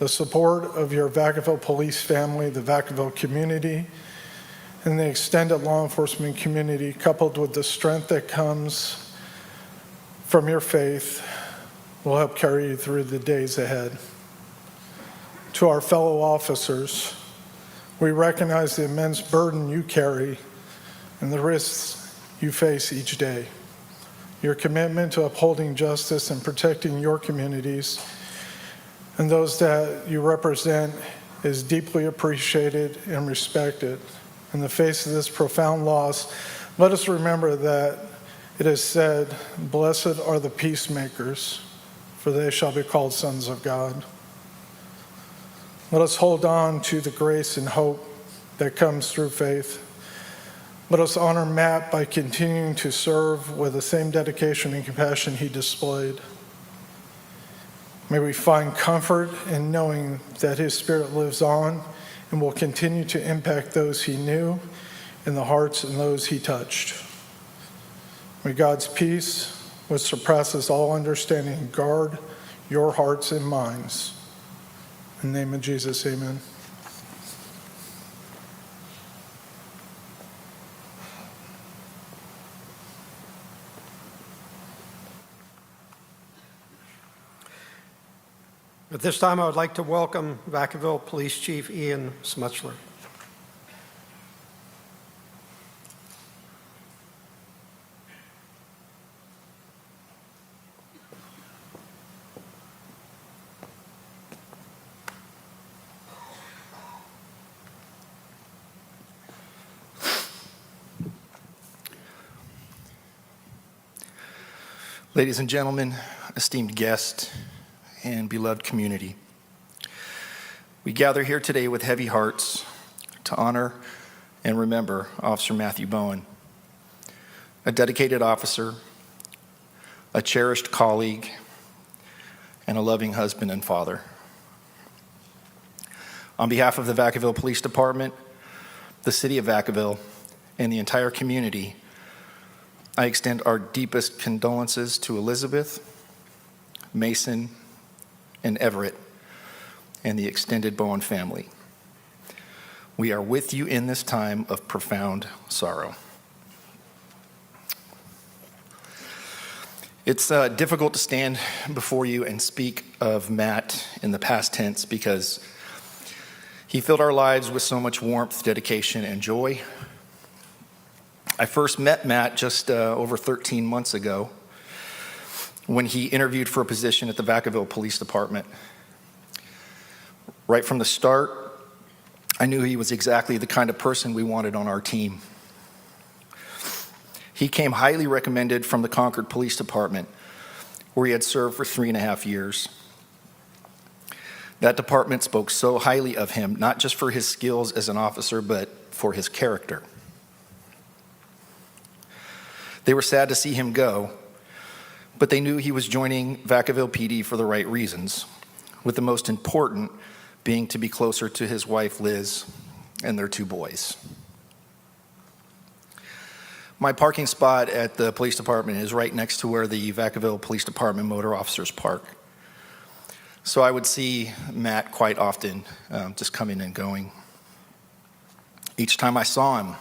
the support of your Vacaville police family, the Vacaville community, and the extended law enforcement community, coupled with the strength that comes from your faith, will help carry you through the days ahead. To our fellow officers, we recognize the immense burden you carry and the risks you face each day. Your commitment to upholding justice and protecting your communities and those that you represent is deeply appreciated and respected. In the face of this profound loss, let us remember that it is said, "Blessed are the peacemakers, for they shall be called sons of God." Let us hold on to the grace and hope that comes through faith. Let us honor Matt by continuing to serve with the same dedication and compassion he displayed. May we find comfort in knowing that his spirit lives on and will continue to impact those he knew and the hearts and those he touched. May God's peace, which surpasses all understanding, guard your hearts and minds. In the name of Jesus, amen. At this time, I would like to welcome Vacaville Police Chief Ian Smutzler. Ladies and gentlemen, esteemed guests, and beloved community, we gather here today with heavy hearts to honor and remember Officer Matthew Bowen, a dedicated officer, a cherished colleague, and a loving husband and father. On behalf of the Vacaville Police Department, the City of Vacaville, and the entire community, I extend our deepest condolences to Elizabeth, Mason, and Everett, and the extended Bowen family. We are with you in this time of profound sorrow. It's difficult to stand before you and speak of Matt in the past tense because he filled our lives with so much warmth, dedication, and joy. I first met Matt just over 13 months ago when he interviewed for a position at the Vacaville Police Department. Right from the start, I knew he was exactly the kind of person we wanted on our team. He came highly recommended from the Concord Police Department, where he had served for 3.5 years. That department spoke so highly of him, not just for his skills as an officer, but for his character. They were sad to see him go, but they knew he was joining Vacaville PD for the right reasons, with the most important being to be closer to his wife, Liz, and their 2 boys. My parking spot at the police department is right next to where the Vacaville Police Department motor officers park. So I would see Matt quite often, just coming and going. Each time I saw him,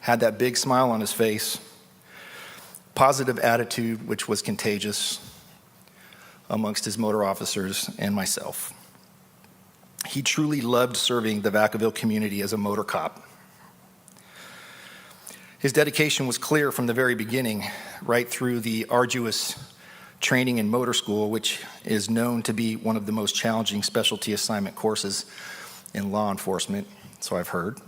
had that big smile on his face, positive attitude which was contagious amongst his motor officers and myself. He truly loved serving the Vacaville community as a motor cop. His dedication was clear from the very beginning, right through the arduous training in motor school, which is known to be one of the most challenging specialty assignment courses in law enforcement, so I've heard.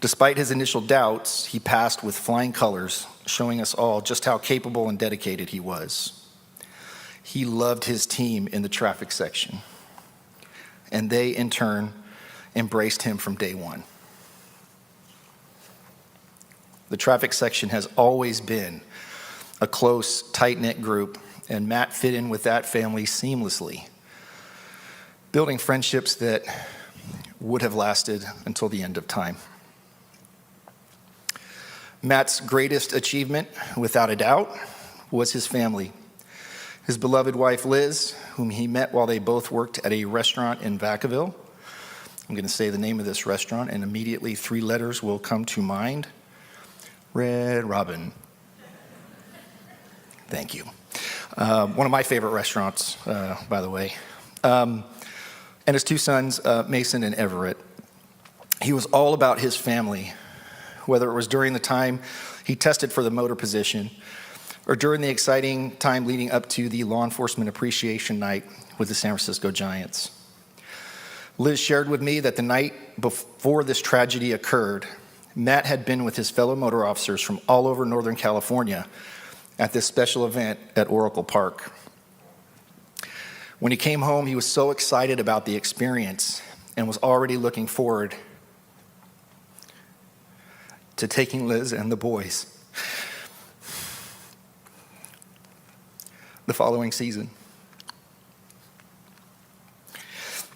Despite his initial doubts, he passed with flying colors, showing us all just how capable and dedicated he was. He loved his team in the traffic section, and they, in turn, embraced him from day one. The traffic section has always been a close, tight-knit group, and Matt fit in with that family seamlessly, building friendships that would have lasted until the end of time. Matt's greatest achievement, without a doubt, was his family. his beloved wife Liz, whom he met while they both worked at a restaurant in Vacaville. I'm going to say the name of this restaurant, and immediately 3 letters will come to mind. Red Robin. Thank you. One of my favorite restaurants, by the way. And his 2 sons, Mason and Everett. He was all about his family, whether it was during the time he tested for the motor position or during the exciting time leading up to the Law Enforcement Appreciation Night with the San Francisco Giants. Liz shared with me that the night before this tragedy occurred, Matt had been with his fellow motor officers from all over Northern California at this special event at Oracle Park. When he came home, he was so excited about the experience and was already looking forward to taking Liz and the boys the following season.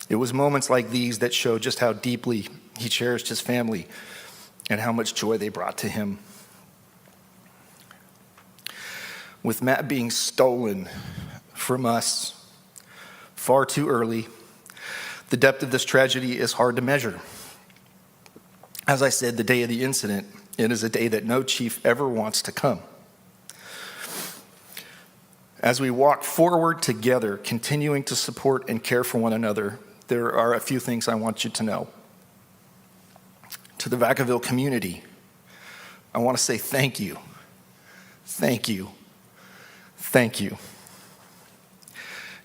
It was moments like these that showed just how deeply he cherished his family and how much joy they brought to him. With Matt being stolen from us far too early, the depth of this tragedy is hard to measure. As I said, the day of the incident, it is a day that no chief ever wants to come. As we walk forward together, continuing to support and care for one another, there are a few things I want you to know. To the Vacaville community, I want to say thank you. Thank you. Thank you.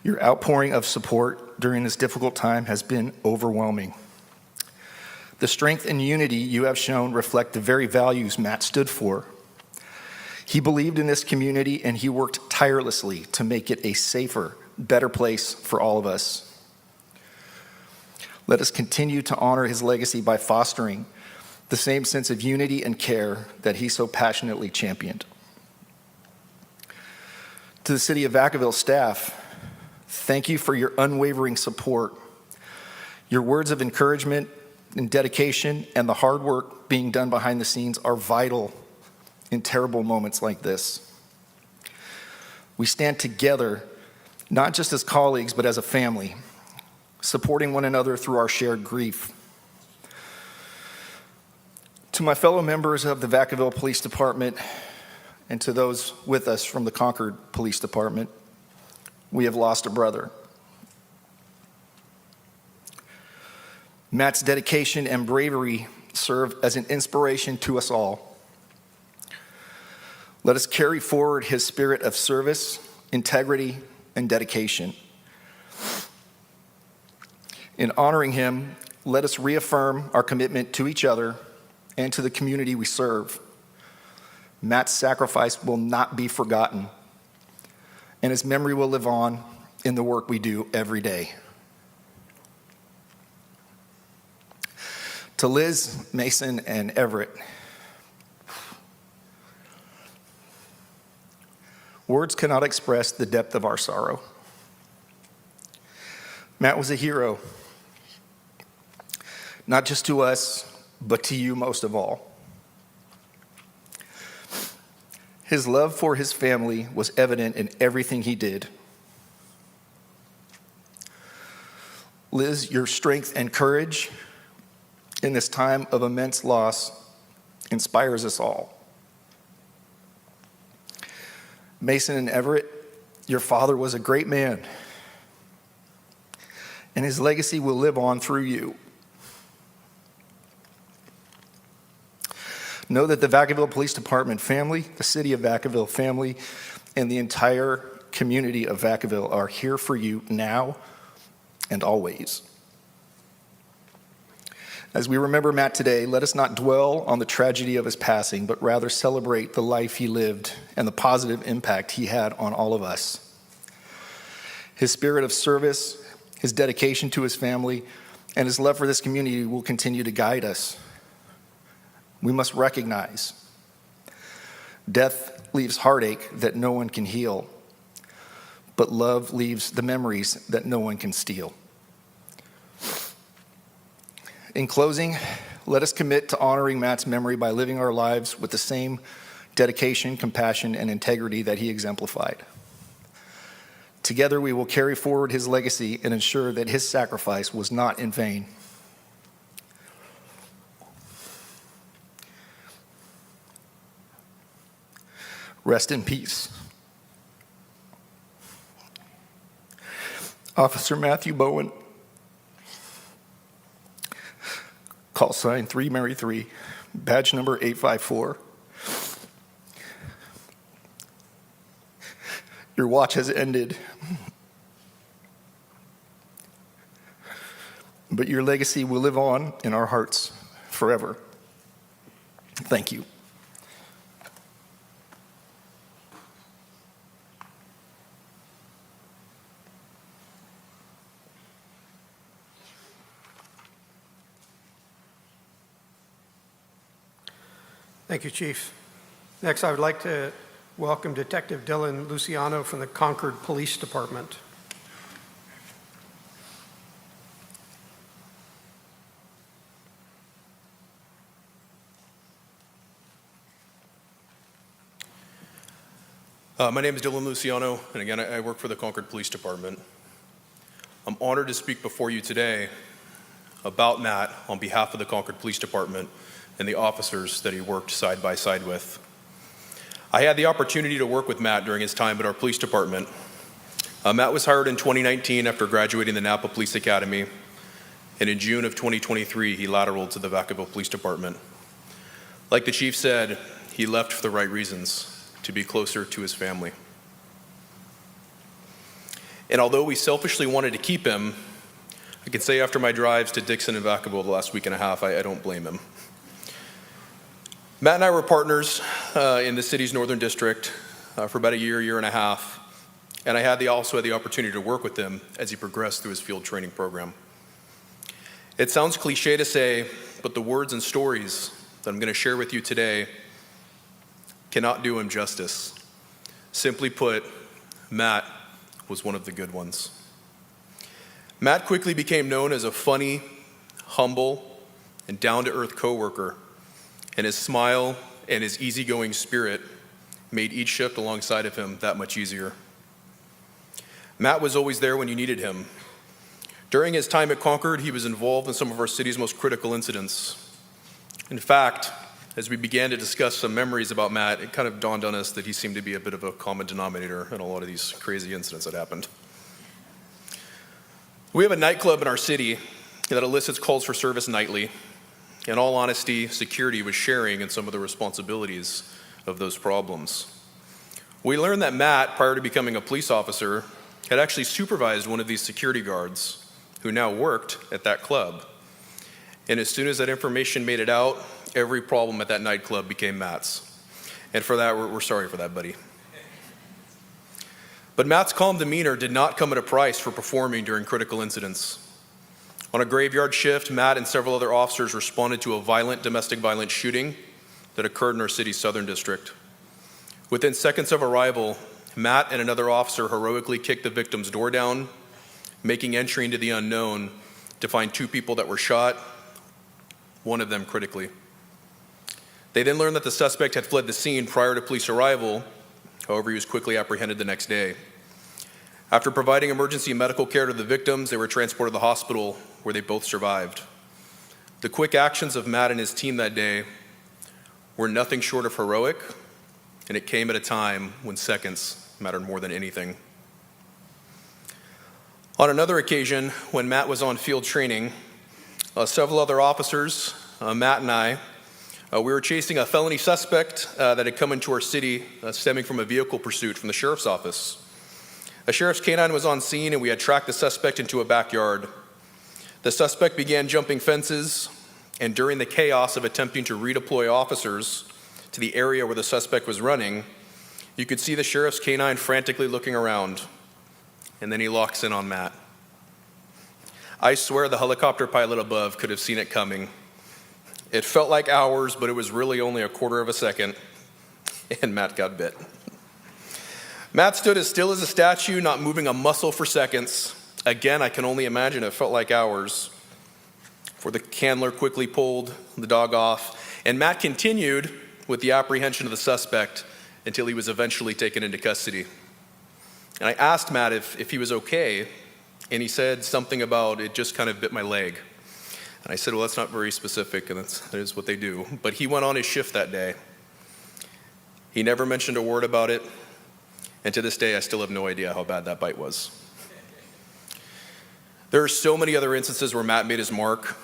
Your outpouring of support during this difficult time has been overwhelming. The strength and unity you have shown reflect the very values Matt stood for. He believed in this community and he worked tirelessly to make it a safer, better place for all of us. Let us continue to honor his legacy by fostering the same sense of unity and care that he so passionately championed. To the City of Vacaville staff, thank you for your unwavering support. Your words of encouragement and dedication and the hard work being done behind the scenes are vital in terrible moments like this. We stand together, not just as colleagues, but as a family, supporting one another through our shared grief. To my fellow members of the Vacaville Police Department and to those with us from the Concord Police Department, we have lost a brother. Matt's dedication and bravery serve as an inspiration to us all. Let us carry forward his spirit of service, integrity, and dedication. In honoring him, let us reaffirm our commitment to each other and to the community we serve. Matt's sacrifice will not be forgotten, and his memory will live on in the work we do every day. To Liz, Mason, and Everett, words cannot express the depth of our sorrow. Matt was a hero, not just to us, but to you most of all. His love for his family was evident in everything he did. Liz, your strength and courage in this time of immense loss inspires us all. Mason and Everett, your father was a great man, and his legacy will live on through you. Know that the Vacaville Police Department family, the City of Vacaville family, and the entire community of Vacaville are here for you now and always. As we remember Matt today, let us not dwell on the tragedy of his passing, but rather celebrate the life he lived and the positive impact he had on all of us. His spirit of service, his dedication to his family, and his love for this community will continue to guide us. We must recognize death leaves heartache that no one can heal, but love leaves the memories that no one can steal. In closing, let us commit to honoring Matt's memory by living our lives with the same dedication, compassion, and integrity that he exemplified. Together, we will carry forward his legacy and ensure that his sacrifice was not in vain. Rest in peace. Officer Matthew Bowen, call sign 3 Mary 3, badge number 854. Your watch has ended, but your legacy will live on in our hearts forever. Thank you. Thank you, Chief. Next, I would like to welcome Detective Dylan Luciano from the Concord Police Department. My name is Dylan Luciano, and again, I work for the Concord Police Department. I'm honored to speak before you today about Matt on behalf of the Concord Police Department and the officers that he worked side by side with. I had the opportunity to work with Matt during his time at our police department. Matt was hired in 2019 after graduating the Napa Police Academy, and in June of 2023, he lateraled to the Vacaville Police Department. Like the chief said, he left for the right reasons, to be closer to his family. And although we selfishly wanted to keep him, I can say after my drives to Dixon and Vacaville the last week and a half, I don't blame him. Matt and I were partners in the city's Northern District for about a year and a half, and I also had the opportunity to work with him as he progressed through his field training program. It sounds cliche to say, but the words and stories that I'm going to share with you today cannot do him justice. Simply put, Matt was one of the good ones. Matt quickly became known as a funny, humble, and down-to-earth coworker, and his smile and his easygoing spirit made each shift alongside of him that much easier. Matt was always there when you needed him. During his time at Concord, he was involved in some of our city's most critical incidents. In fact, as we began to discuss some memories about Matt, it kind of dawned on us that he seemed to be a bit of a common denominator in a lot of these crazy incidents that happened. We have a nightclub in our city that elicits calls for service nightly. In all honesty, security was sharing in some of the responsibilities of those problems. We learned that Matt, prior to becoming a police officer, had actually supervised one of these security guards who now worked at that club. And as soon as that information made it out, every problem at that nightclub became Matt's. And for that, we're sorry for that, buddy. But Matt's calm demeanor did not come at a price for performing during critical incidents. On a graveyard shift, Matt and several other officers responded to a violent domestic violence shooting that occurred in our city's Southern District. Within seconds of arrival, Matt and another officer heroically kicked the victim's door down, making entry into the unknown to find two people that were shot, one of them critically. They then learned that the suspect had fled the scene prior to police arrival. However, he was quickly apprehended the next day. After providing emergency medical care to the victims, they were transported to the hospital where they both survived. The quick actions of Matt and his team that day were nothing short of heroic, and it came at a time when seconds mattered more than anything. On another occasion, when Matt was on field training, several other officers, Matt and I, we were chasing a felony suspect that had come into our city stemming from a vehicle pursuit from the sheriff's office. A sheriff's canine was on scene, and we had tracked the suspect into a backyard. The suspect began jumping fences, and during the chaos of attempting to redeploy officers to the area where the suspect was running, you could see the sheriff's canine frantically looking around, and then he locks in on Matt. I swear the helicopter pilot above could have seen it coming. It felt like hours, but it was really only a quarter of a second, and Matt got bit. Matt stood as still as a statue, not moving a muscle for seconds. Again, I can only imagine it felt like hours. For the handler quickly pulled the dog off, and Matt continued with the apprehension of the suspect until he was eventually taken into custody. And I asked Matt if he was okay, and he said something about it just kind of bit my leg. And I said, well, that's not very specific, and that is what they do. But he went on his shift that day. He never mentioned a word about it, and to this day, I still have no idea how bad that bite was. There are so many other instances where Matt made his mark.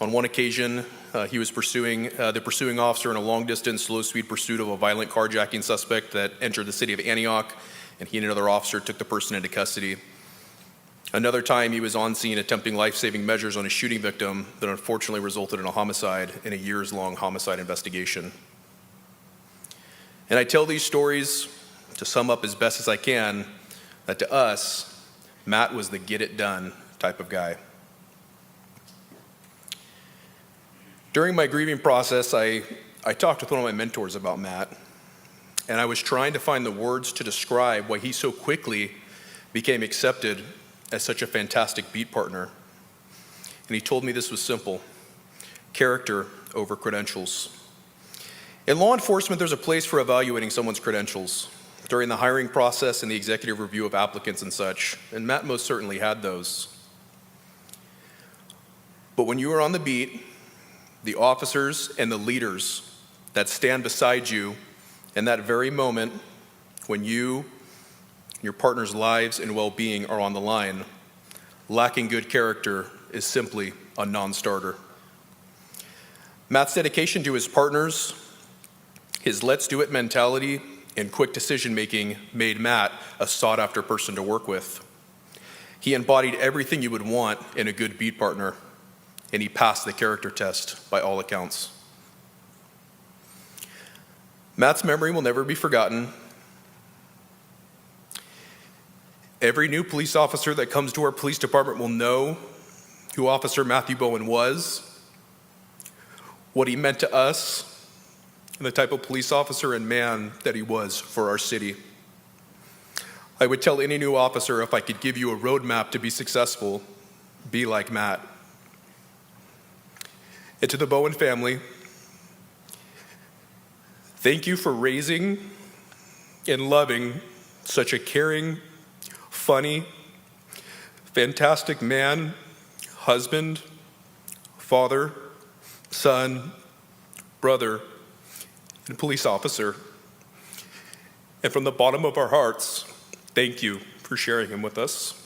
On one occasion, he was the pursuing officer in a long-distance, low-speed pursuit of a violent carjacking suspect that entered the city of Antioch, and he and another officer took the person into custody. Another time, he was on scene attempting life-saving measures on a shooting victim that unfortunately resulted in a homicide in a years-long homicide investigation. And I tell these stories to sum up as best as I can that to us, Matt was the get-it-done type of guy. During my grieving process, I talked with one of my mentors about Matt, and I was trying to find the words to describe why he so quickly became accepted as such a fantastic beat partner. And he told me this was simple: character over credentials. In law enforcement, there's a place for evaluating someone's credentials during the hiring process and the executive review of applicants and such, and Matt most certainly had those. But when you are on the beat, the officers and the leaders that stand beside you in that very moment when you, your partner's lives and well-being are on the line, lacking good character is simply a non-starter. Matt's dedication to his partners, his let's do it mentality, and quick decision-making made Matt a sought-after person to work with. He embodied everything you would want in a good beat partner, and he passed the character test by all accounts. Matt's memory will never be forgotten. Every new police officer that comes to our police department will know who Officer Matthew Bowen was, what he meant to us, and the type of police officer and man that he was for our city. I would tell any new officer, if I could give you a roadmap to be successful, be like Matt. And to the Bowen family, thank you for raising and loving such a caring, funny, fantastic man, husband, father, son, brother, and police officer. And from the bottom of our hearts, thank you for sharing him with us.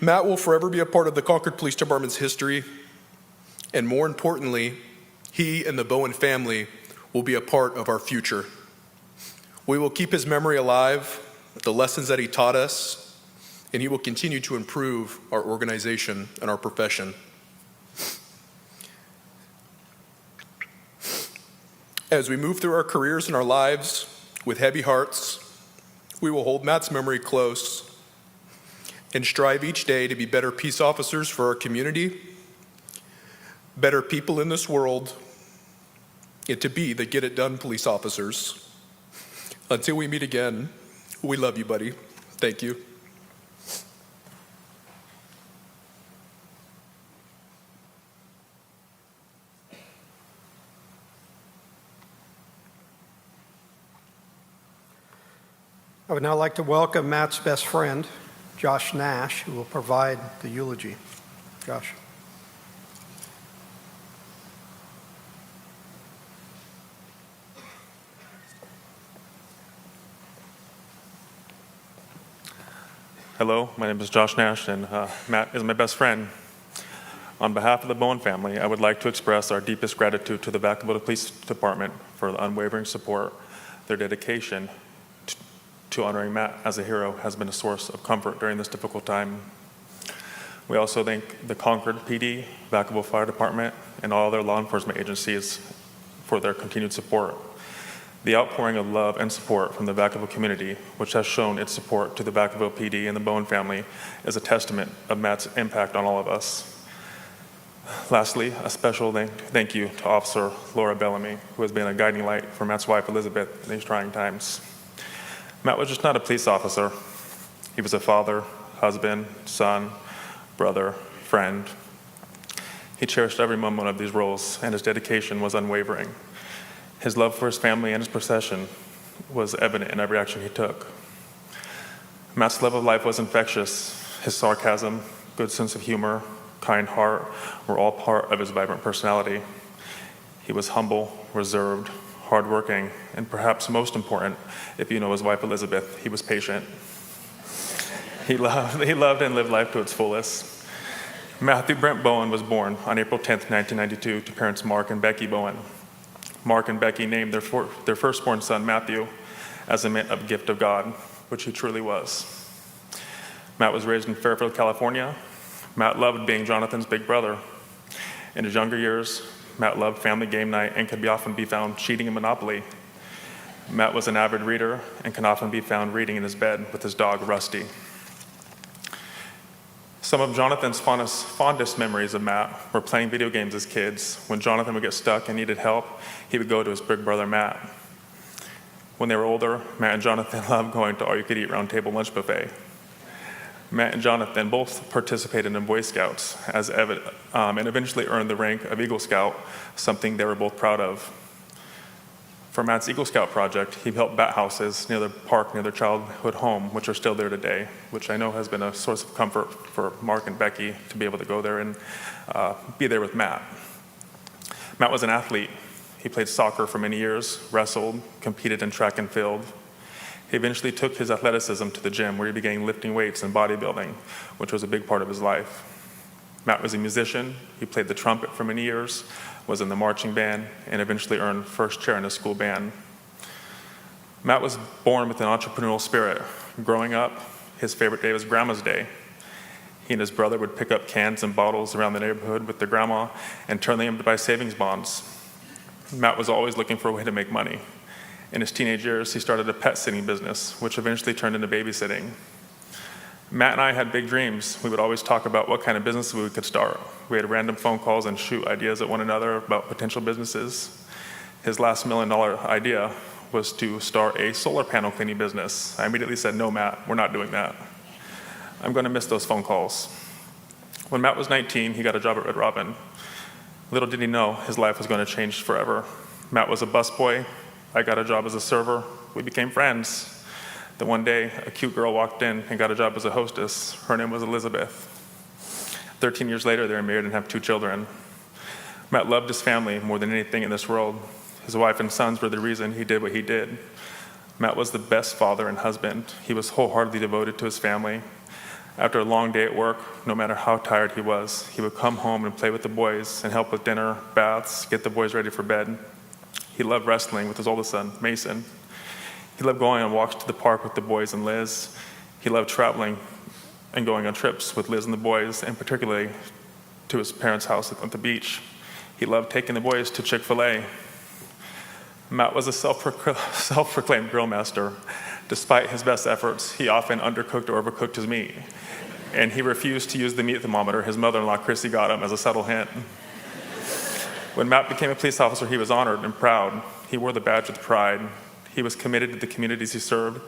Matt will forever be a part of the Concord Police Department's history, and more importantly, he and the Bowen family will be a part of our future. We will keep his memory alive, the lessons that he taught us, and he will continue to improve our organization and our profession. As we move through our careers and our lives with heavy hearts, we will hold Matt's memory close and strive each day to be better peace officers for our community, better people in this world, and to be the get-it-done police officers. Until we meet again, we love you, buddy. Thank you. I would now like to welcome Matt's best friend, Josh Nash, who will provide the eulogy. Josh. Hello, my name is Josh Nash, and Matt is my best friend. On behalf of the Bowen family, I would like to express our deepest gratitude to the Vacaville Police Department for the unwavering support. Their dedication to honoring Matt as a hero has been a source of comfort during this difficult time. We also thank the Concord PD, Vacaville Fire Department, and all other law enforcement agencies for their continued support. The outpouring of love and support from the Vacaville community, which has shown its support to the Vacaville PD and the Bowen family, is a testament of Matt's impact on all of us. Lastly, a special thank you to Officer Laura Bellamy, who has been a guiding light for Matt's wife, Elizabeth, in these trying times. Matt was just not a police officer. He was a father, husband, son, brother, friend. He cherished every moment of these roles, and his dedication was unwavering. His love for his family and his profession was evident in every action he took. Matt's love of life was infectious. His sarcasm, good sense of humor, kind heart were all part of his vibrant personality. He was humble, reserved, hardworking, and perhaps most important, if you know his wife Elizabeth, he was patient. He loved and lived life to its fullest. Matthew Brent Bowen was born on April 10th, 1992, to parents Mark and Becky Bowen. Mark and Becky named their firstborn son Matthew as a gift of God, which he truly was. Matt was raised in Fairfield, California. Matt loved being Jonathan's big brother. In his younger years, Matt loved family game night and could often be found cheating in Monopoly. Matt was an avid reader and can often be found reading in his bed with his dog, Rusty. Some of Jonathan's fondest memories of Matt were playing video games as kids. When Jonathan would get stuck and needed help, he would go to his big brother, Matt. When they were older, Matt and Jonathan loved going to all-you-could-eat round-table lunch buffet. Matt and Jonathan both participated in Boy Scouts and eventually earned the rank of Eagle Scout, something they were both proud of. For Matt's Eagle Scout project, he built bat houses near the park near their childhood home, which are still there today, which I know has been a source of comfort for Mark and Becky to be able to go there and be there with Matt. Matt was an athlete. He played soccer for many years, wrestled, competed in track and field. He eventually took his athleticism to the gym where he began lifting weights and bodybuilding, which was a big part of his life. Matt was a musician. He played the trumpet for many years, was in the marching band, and eventually earned first chair in his school band. Matt was born with an entrepreneurial spirit. Growing up, his favorite day was Grandma's Day. He and his brother would pick up cans and bottles around the neighborhood with their grandma and turn them into buy savings bonds. Matt was always looking for a way to make money. In his teenage years, he started a pet sitting business, which eventually turned into babysitting. Matt and I had big dreams. We would always talk about what kind of business we could start. We had random phone calls and shoot ideas at one another about potential businesses. His last $1 million idea was to start a solar panel cleaning business. I immediately said, "No, Matt, we're not doing that." I'm going to miss those phone calls. When Matt was 19, he got a job at Red Robin. Little did he know his life was going to change forever. Matt was a busboy. I got a job as a server. We became friends. Then one day, a cute girl walked in and got a job as a hostess. Her name was Elizabeth. 13 years later, they were married and have 2 children. Matt loved his family more than anything in this world. His wife and sons were the reason he did what he did. Matt was the best father and husband. He was wholeheartedly devoted to his family. After a long day at work, no matter how tired he was, he would come home and play with the boys and help with dinner, baths, get the boys ready for bed. He loved wrestling with his oldest son, Mason. He loved going on walks to the park with the boys and Liz. He loved traveling and going on trips with Liz and the boys, and particularly to his parents' house at the beach. He loved taking the boys to Chick-fil-A. Matt was a self-proclaimed grill master. Despite his best efforts, he often undercooked or overcooked his meat. And he refused to use the meat thermometer his mother-in-law, Chrissy, got him as a subtle hint. When Matt became a police officer, he was honored and proud. He wore the badge with pride. He was committed to the communities he served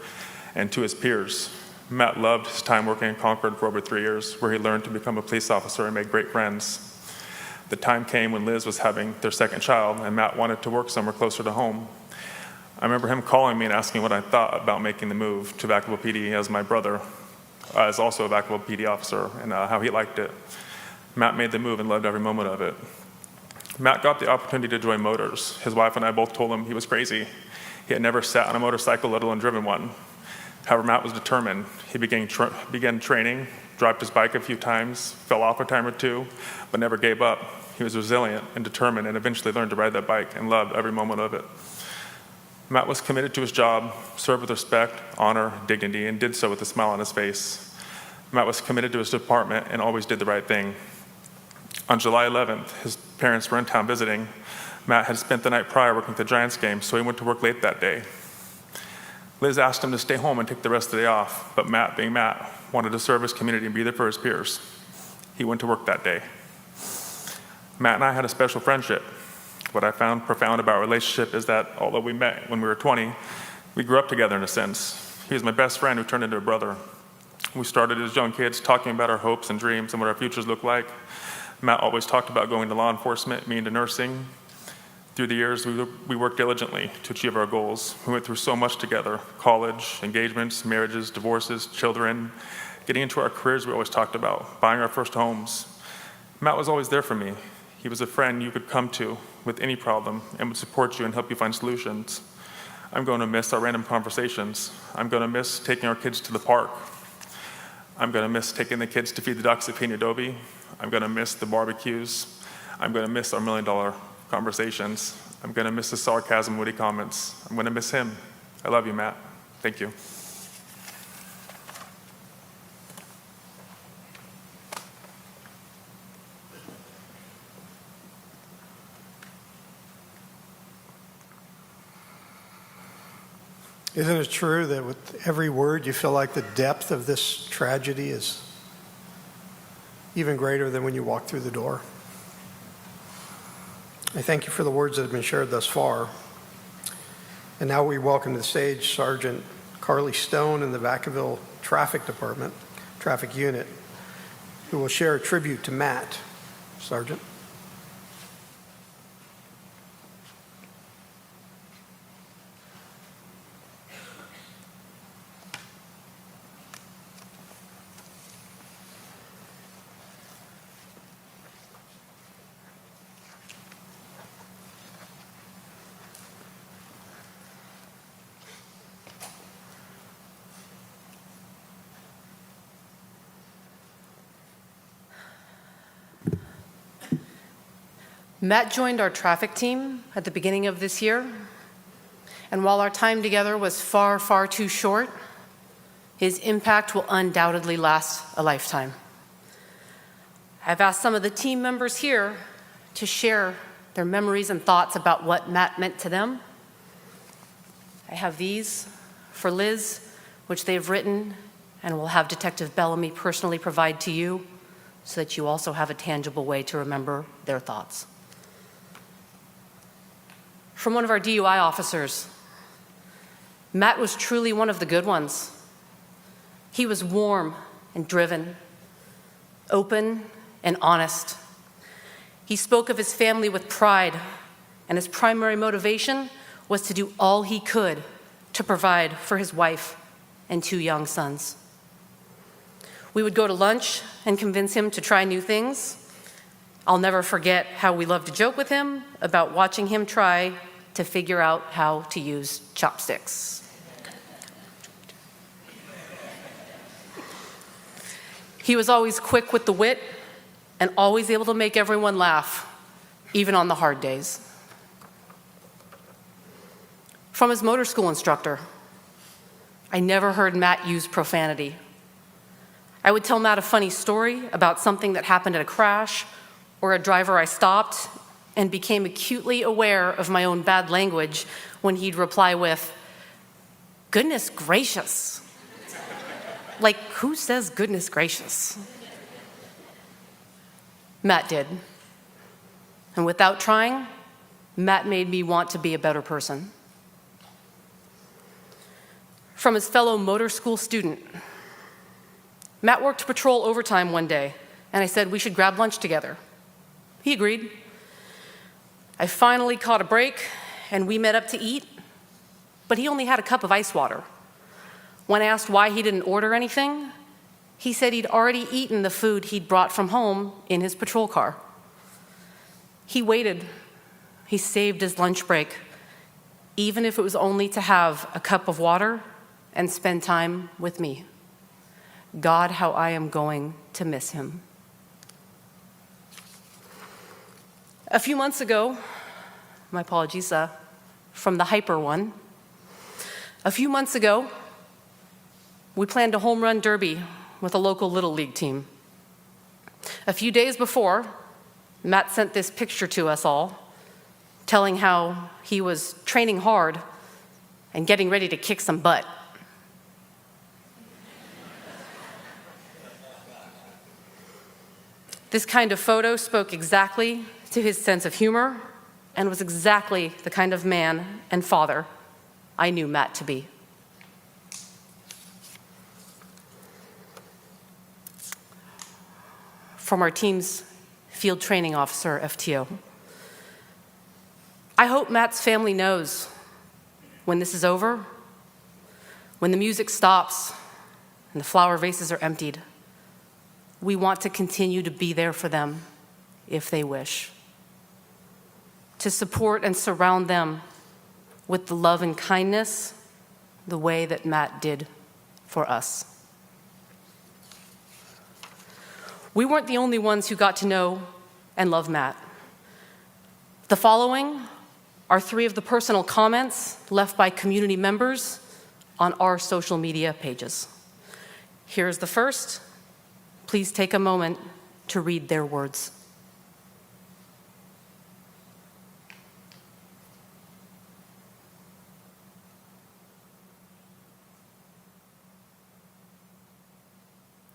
and to his peers. Matt loved his time working in Concord for over 3 years, where he learned to become a police officer and made great friends. The time came when Liz was having their second child, and Matt wanted to work somewhere closer to home. I remember him calling me and asking what I thought about making the move to Vacaville PD, as my brother is also a Vacaville PD officer, and how he liked it. Matt made the move and loved every moment of it. Matt got the opportunity to join motors. His wife and I both told him he was crazy. He had never sat on a motorcycle, let alone driven one. However, Matt was determined. He began training, dropped his bike a few times, fell off a time or two, but never gave up. He was resilient and determined, and eventually learned to ride that bike and loved every moment of it. Matt was committed to his job, served with respect, honor, dignity, and did so with a smile on his face. Matt was committed to his department and always did the right thing. On July 11th, his parents were in town visiting. Matt had spent the night prior working at the Giants game, so he went to work late that day. Liz asked him to stay home and take the rest of the day off, but Matt, being Matt, wanted to serve his community and be there for his peers. He went to work that day. Matt and I had a special friendship. What I found profound about our relationship is that although we met when we were 20, we grew up together in a sense. He was my best friend who turned into a brother. We started as young kids talking about our hopes and dreams and what our futures looked like. Matt always talked about going to law enforcement, me into nursing. Through the years, we worked diligently to achieve our goals. We went through so much together: college, engagements, marriages, divorces, children, getting into our careers we always talked about, buying our first homes. Matt was always there for me. He was a friend you could come to with any problem and would support you and help you find solutions. I'm going to miss our random conversations. I'm going to miss taking our kids to the park. I'm going to miss taking the kids to feed the ducks at Peña Adobe. I'm going to miss the barbecues. I'm going to miss our $1 million conversations. I'm going to miss the sarcasm, witty comments. I'm going to miss him. I love you, Matt. Thank you. Isn't it true that with every word you feel like the depth of this tragedy is even greater than when you walk through the door? I thank you for the words that have been shared thus far. And now we welcome to the stage Sergeant Carly Stone in the Vacaville Traffic Department, Traffic Unit, who will share a tribute to Matt. Sergeant. Matt joined our traffic team at the beginning of this year, and while our time together was far, far too short, his impact will undoubtedly last a lifetime. I've asked some of the team members here to share their memories and thoughts about what Matt meant to them. I have these for Liz, which they've written and will have Detective Bellamy personally provide to you so that you also have a tangible way to remember their thoughts. From one of our DUI officers, Matt was truly one of the good ones. He was warm and driven, open and honest. He spoke of his family with pride, and his primary motivation was to do all he could to provide for his wife and 2 young sons. We would go to lunch and convince him to try new things. I'll never forget how we loved to joke with him about watching him try to figure out how to use chopsticks. He was always quick with the wit and always able to make everyone laugh, even on the hard days. From his motor school instructor, I never heard Matt use profanity. I would tell Matt a funny story about something that happened at a crash or a driver I stopped and became acutely aware of my own bad language when he'd reply with, "Goodness gracious." Like, who says goodness gracious? Matt did. And without trying, Matt made me want to be a better person. From his fellow motor school student, Matt worked patrol overtime one day, and I said we should grab lunch together. He agreed. I finally caught a break, and we met up to eat, but he only had a cup of ice water. When asked why he didn't order anything, he said he'd already eaten the food he'd brought from home in his patrol car. He waited. He saved his lunch break, even if it was only to have a cup of water and spend time with me. God, how I am going to miss him. A few months ago, my apologies, from the hyper one. A few months ago, we planned a home run derby with a local Little League team. A few days before, Matt sent this picture to us all, telling how he was training hard and getting ready to kick some butt. This kind of photo spoke exactly to his sense of humor and was exactly the kind of man and father I knew Matt to be. From our team's field training officer, FTO. I hope Matt's family knows when this is over, when the music stops and the flower vases are emptied, we want to continue to be there for them if they wish, to support and surround them with the love and kindness the way that Matt did for us. We weren't the only ones who got to know and love Matt. The following are 3 of the personal comments left by community members on our social media pages. Here's the first. Please take a moment to read their words.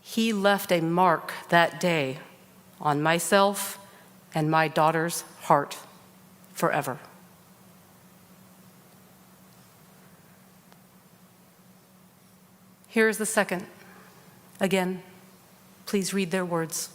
He left a mark that day on myself and my daughter's heart forever. Here is the second. Again, please read their words.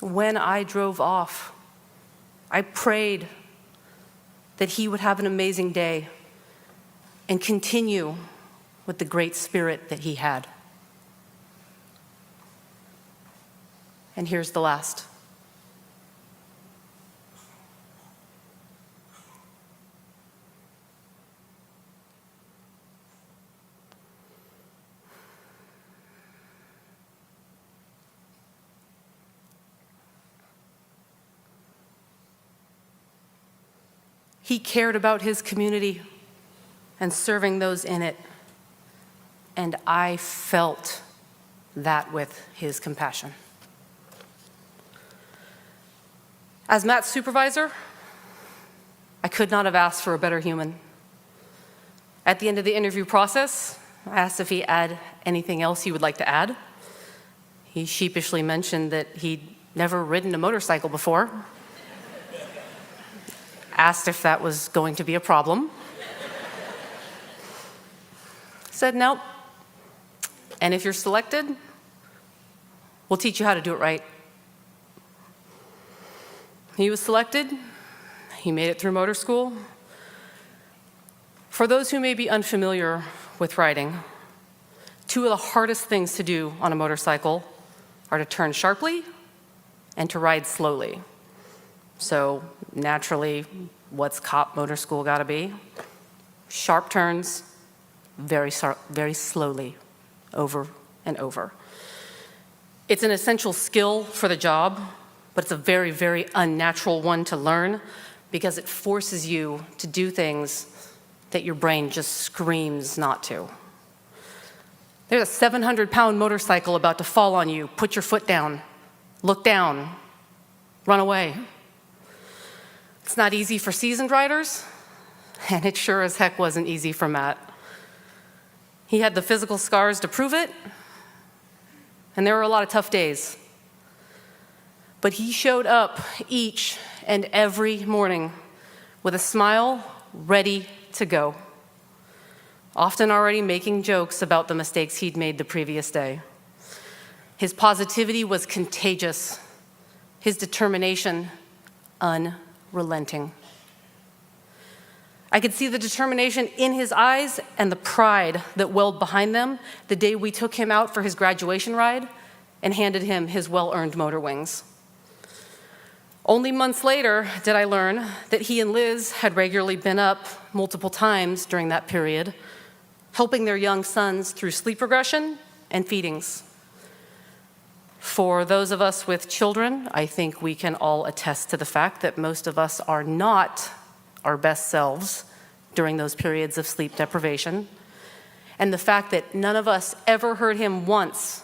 When I drove off, I prayed that he would have an amazing day and continue with the great spirit that he had. And here's the last. He cared about his community and serving those in it, and I felt that with his compassion. As Matt's supervisor, I could not have asked for a better human. At the end of the interview process, I asked if he had anything else he would like to add. He sheepishly mentioned that he'd never ridden a motorcycle before. Asked if that was going to be a problem. Said nope. And if you're selected, we'll teach you how to do it right. He was selected. He made it through motor school. For those who may be unfamiliar with riding, 2 of the hardest things to do on a motorcycle are to turn sharply and to ride slowly. So naturally, what's cop motor school gotta be? Sharp turns, very slowly, over and over. It's an essential skill for the job, but it's a very, very unnatural one to learn because it forces you to do things that your brain just screams not to. There's a 700-pound motorcycle about to fall on you. Put your foot down, look down, run away. It's not easy for seasoned riders, and it sure as heck wasn't easy for Matt. He had the physical scars to prove it, and there were a lot of tough days. But he showed up each and every morning with a smile, ready to go, often already making jokes about the mistakes he'd made the previous day. His positivity was contagious, his determination unrelenting. I could see the determination in his eyes and the pride that welled behind them the day we took him out for his graduation ride and handed him his well-earned motor wings. Only months later did I learn that he and Liz had regularly been up multiple times during that period, helping their young sons through sleep regression and feedings. For those of us with children, I think we can all attest to the fact that most of us are not our best selves during those periods of sleep deprivation, and the fact that none of us ever heard him once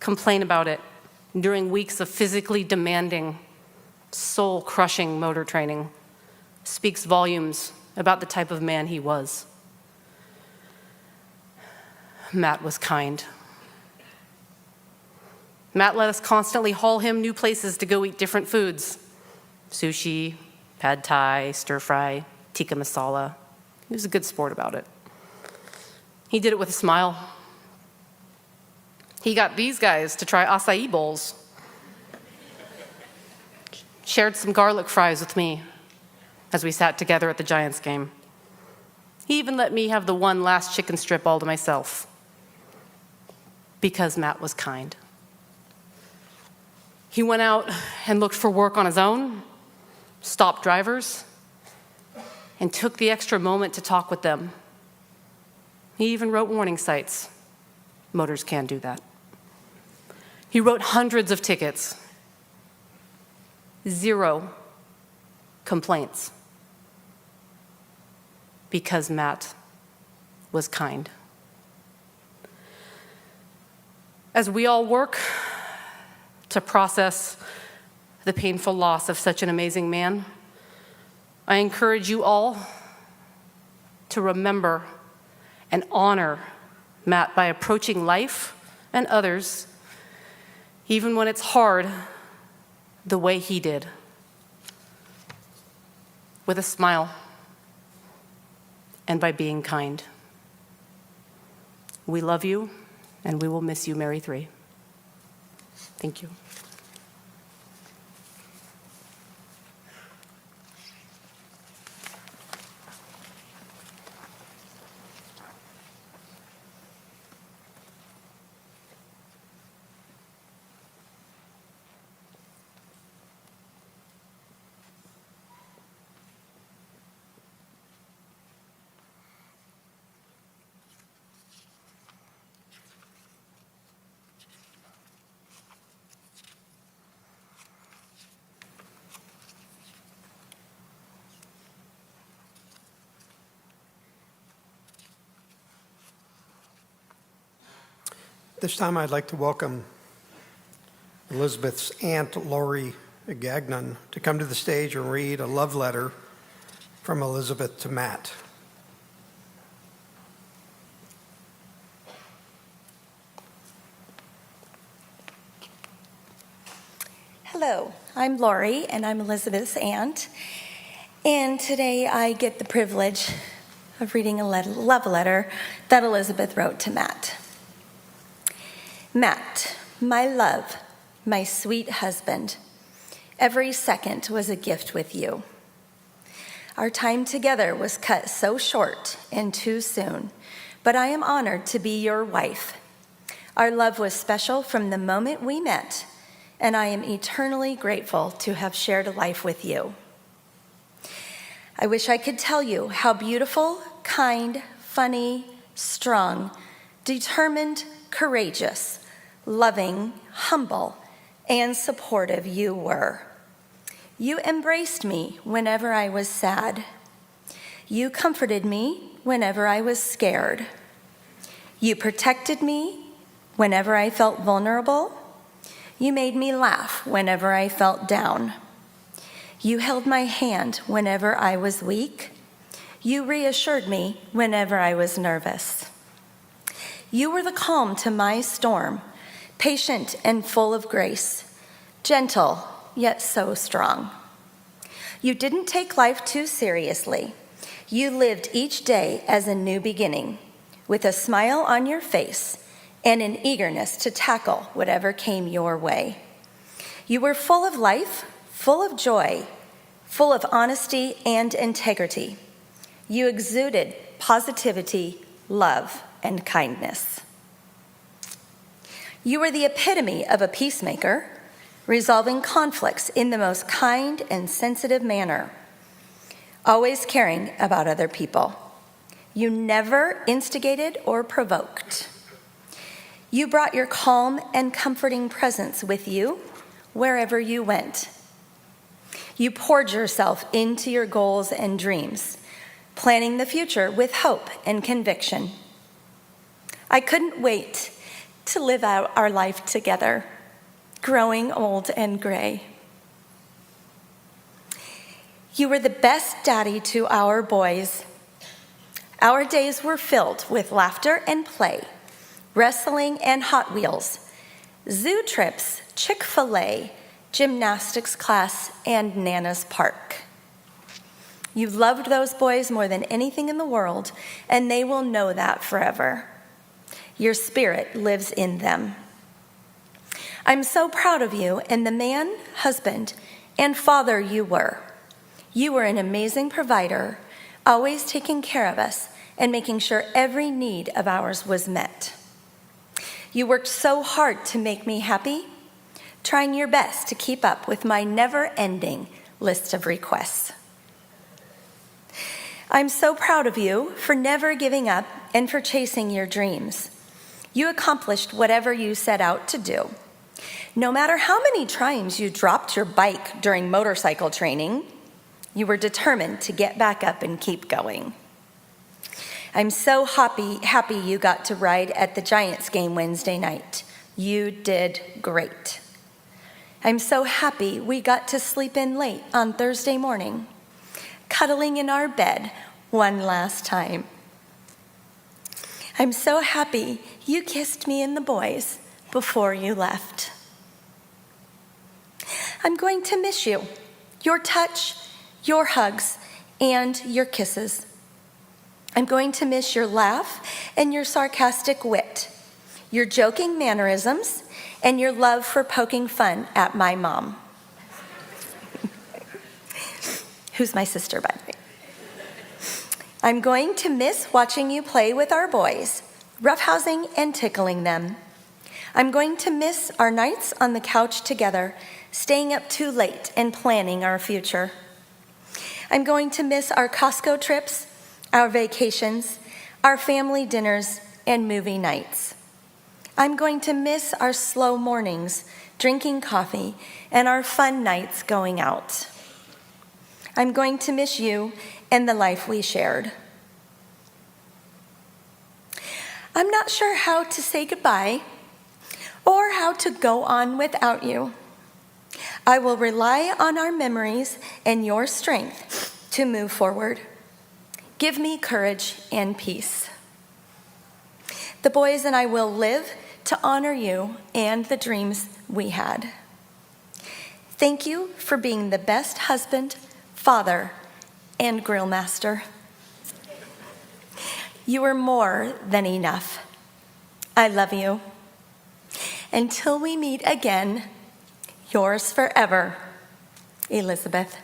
complain about it during weeks of physically demanding, soul-crushing motor training speaks volumes about the type of man he was. Matt was kind. Matt let us constantly haul him new places to go eat different foods. Sushi, pad thai, stir fry, tikka masala. He was a good sport about it. He did it with a smile. He got these guys to try acai bowls. Shared some garlic fries with me as we sat together at the Giants game. He even let me have the one last chicken strip all to myself, because Matt was kind. He went out and looked for work on his own, stopped drivers, and took the extra moment to talk with them. He even wrote warning sights. Motors can do that. He wrote hundreds of tickets. 0 complaints. Because Matt was kind. As we all work to process the painful loss of such an amazing man, I encourage you all to remember and honor Matt by approaching life and others, even when it's hard, the way he did, with a smile and by being kind. We love you, and we will miss you, Mary 3. Thank you. This time I'd like to welcome Elizabeth's aunt, Lori Gagnon, to come to the stage and read a love letter from Elizabeth to Matt. Hello, I'm Lori, and I'm Elizabeth's aunt. And today I get the privilege of reading a love letter that Elizabeth wrote to Matt. Matt, my love, my sweet husband, every second was a gift with you. Our time together was cut so short and too soon, but I am honored to be your wife. Our love was special from the moment we met, and I am eternally grateful to have shared a life with you. I wish I could tell you how beautiful, kind, funny, strong, determined, courageous, loving, humble, and supportive you were. You embraced me whenever I was sad. You comforted me whenever I was scared. You protected me whenever I felt vulnerable. You made me laugh whenever I felt down. You held my hand whenever I was weak. You reassured me whenever I was nervous. You were the calm to my storm, patient and full of grace, gentle yet so strong. You didn't take life too seriously. You lived each day as a new beginning, with a smile on your face and an eagerness to tackle whatever came your way. You were full of life, full of joy, full of honesty and integrity. You exuded positivity, love, and kindness. You were the epitome of a peacemaker, resolving conflicts in the most kind and sensitive manner, always caring about other people. You never instigated or provoked. You brought your calm and comforting presence with you wherever you went. You poured yourself into your goals and dreams, planning the future with hope and conviction. I couldn't wait to live out our life together, growing old and gray. You were the best daddy to our boys. Our days were filled with laughter and play, wrestling and Hot Wheels, zoo trips, Chick-fil-A, gymnastics class, and Nana's Park. You loved those boys more than anything in the world, and they will know that forever. Your spirit lives in them. I'm so proud of you and the man, husband, and father you were. You were an amazing provider, always taking care of us and making sure every need of ours was met. You worked so hard to make me happy, trying your best to keep up with my never-ending list of requests. I'm so proud of you for never giving up and for chasing your dreams. You accomplished whatever you set out to do. No matter how many times you dropped your bike during motorcycle training, you were determined to get back up and keep going. I'm so happy you got to ride at the Giants game Wednesday night. You did great. I'm so happy we got to sleep in late on Thursday morning, cuddling in our bed one last time. I'm so happy you kissed me and the boys before you left. I'm going to miss you, your touch, your hugs, and your kisses. I'm going to miss your laugh and your sarcastic wit, your joking mannerisms, and your love for poking fun at my mom, who's my sister, by the way. I'm going to miss watching you play with our boys, roughhousing and tickling them. I'm going to miss our nights on the couch together, staying up too late and planning our future. I'm going to miss our Costco trips, our vacations, our family dinners, and movie nights. I'm going to miss our slow mornings, drinking coffee, and our fun nights going out. I'm going to miss you and the life we shared. I'm not sure how to say goodbye or how to go on without you. I will rely on our memories and your strength to move forward. Give me courage and peace. The boys and I will live to honor you and the dreams we had. Thank you for being the best husband, father, and grill master. You are more than enough. I love you. Until we meet again, yours forever, Elizabeth.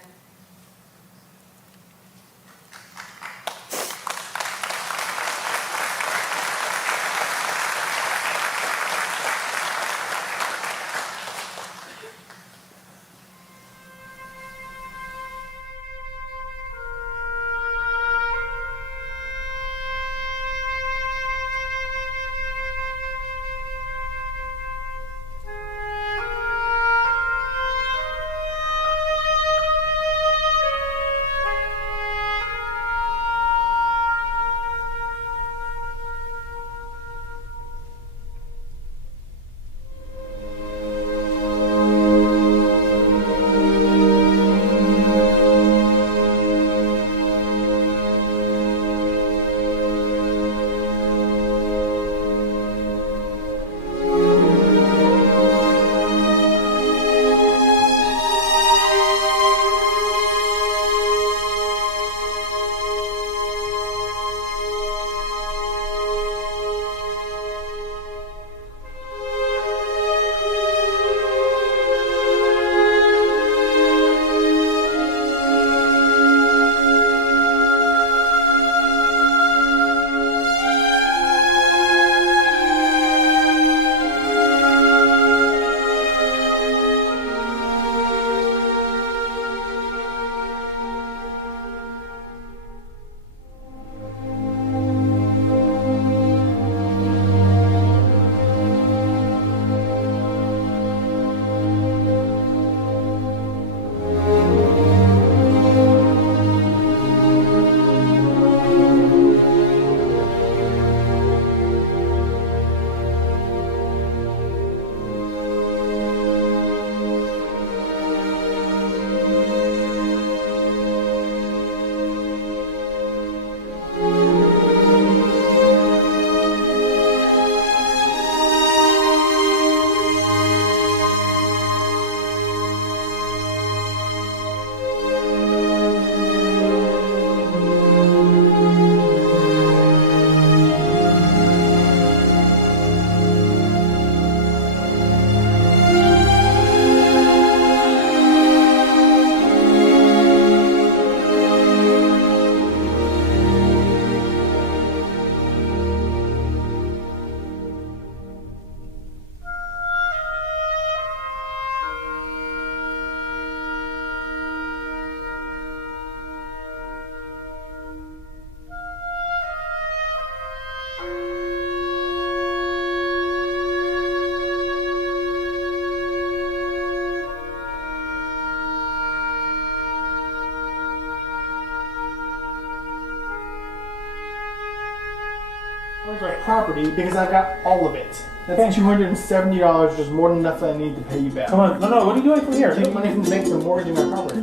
Like property because I've got all of it. That's $270, which is more than enough that I need to pay you back. Come on, no, what are you doing from here? Take money from the bank for mortgaging my property.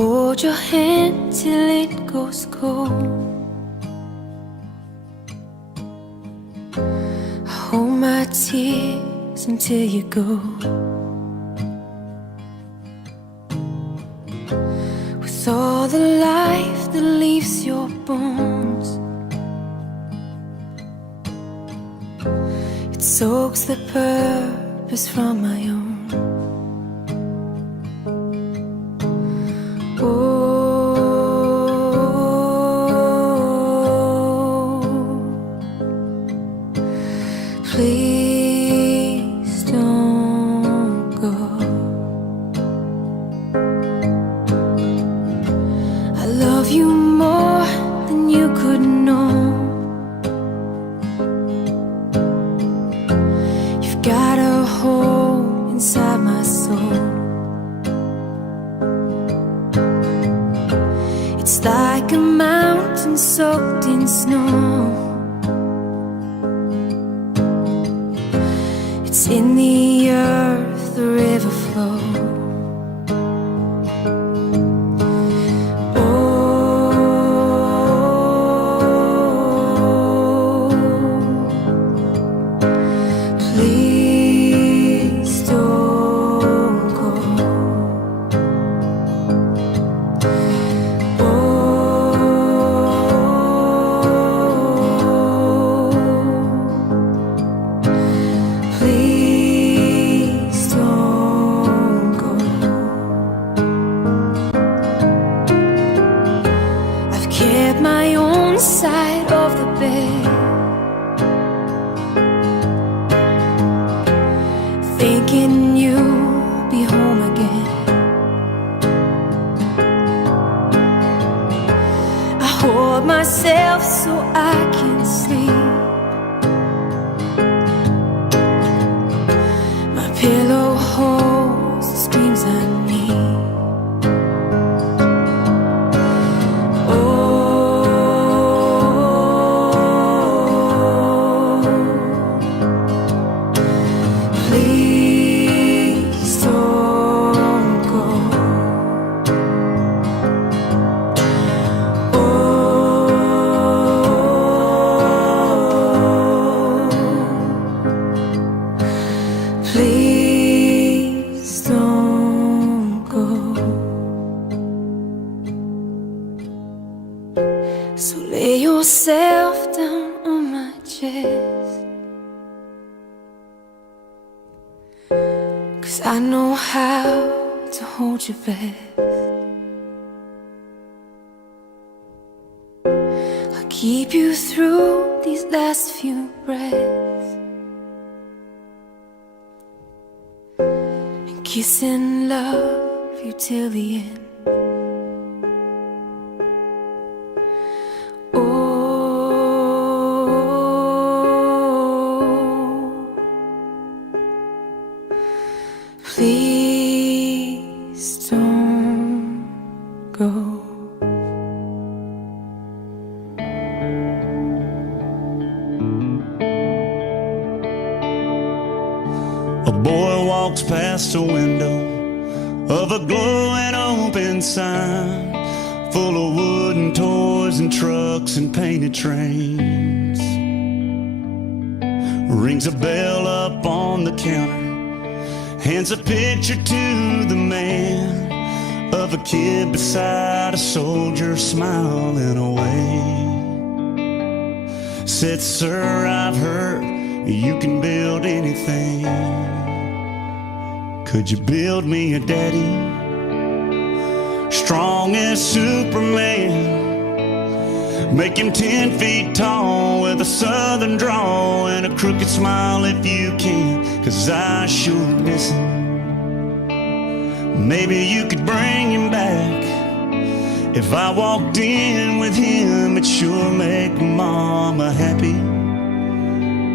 Hold your hand till it goes cold. Hold my tears until you go. With all the life that leaves your bones, it soaks the purpose from my own. Please don't go. I love you more than you could know. You've got a home inside my soul. It's like a mountain soaked in snow. It's in the earth, the river flows. Please don't go. Please don't go. I've kept my own side of the bed, thinking you'll be home again. I hold myself so I can sleep. My pillow holds the screams I need. Please don't go. how to hold your breath. I'll keep you through these last few breaths, and kiss and love you till the end. Please don't go. A boy walks past a window of a glowing open sign, full of wooden toys and trucks and painted trains. Rings a bell up on the counter, hands a picture to the man of a kid beside a soldier smiling away. Said, sir, I've heard you can build anything. Could you build me a daddy? Strong as Superman, make him 10 feet tall with a southern drawl and a crooked smile if you can, 'cause I sure miss him. Maybe you could bring him back. If I walked in with him, it'd sure make mama happy.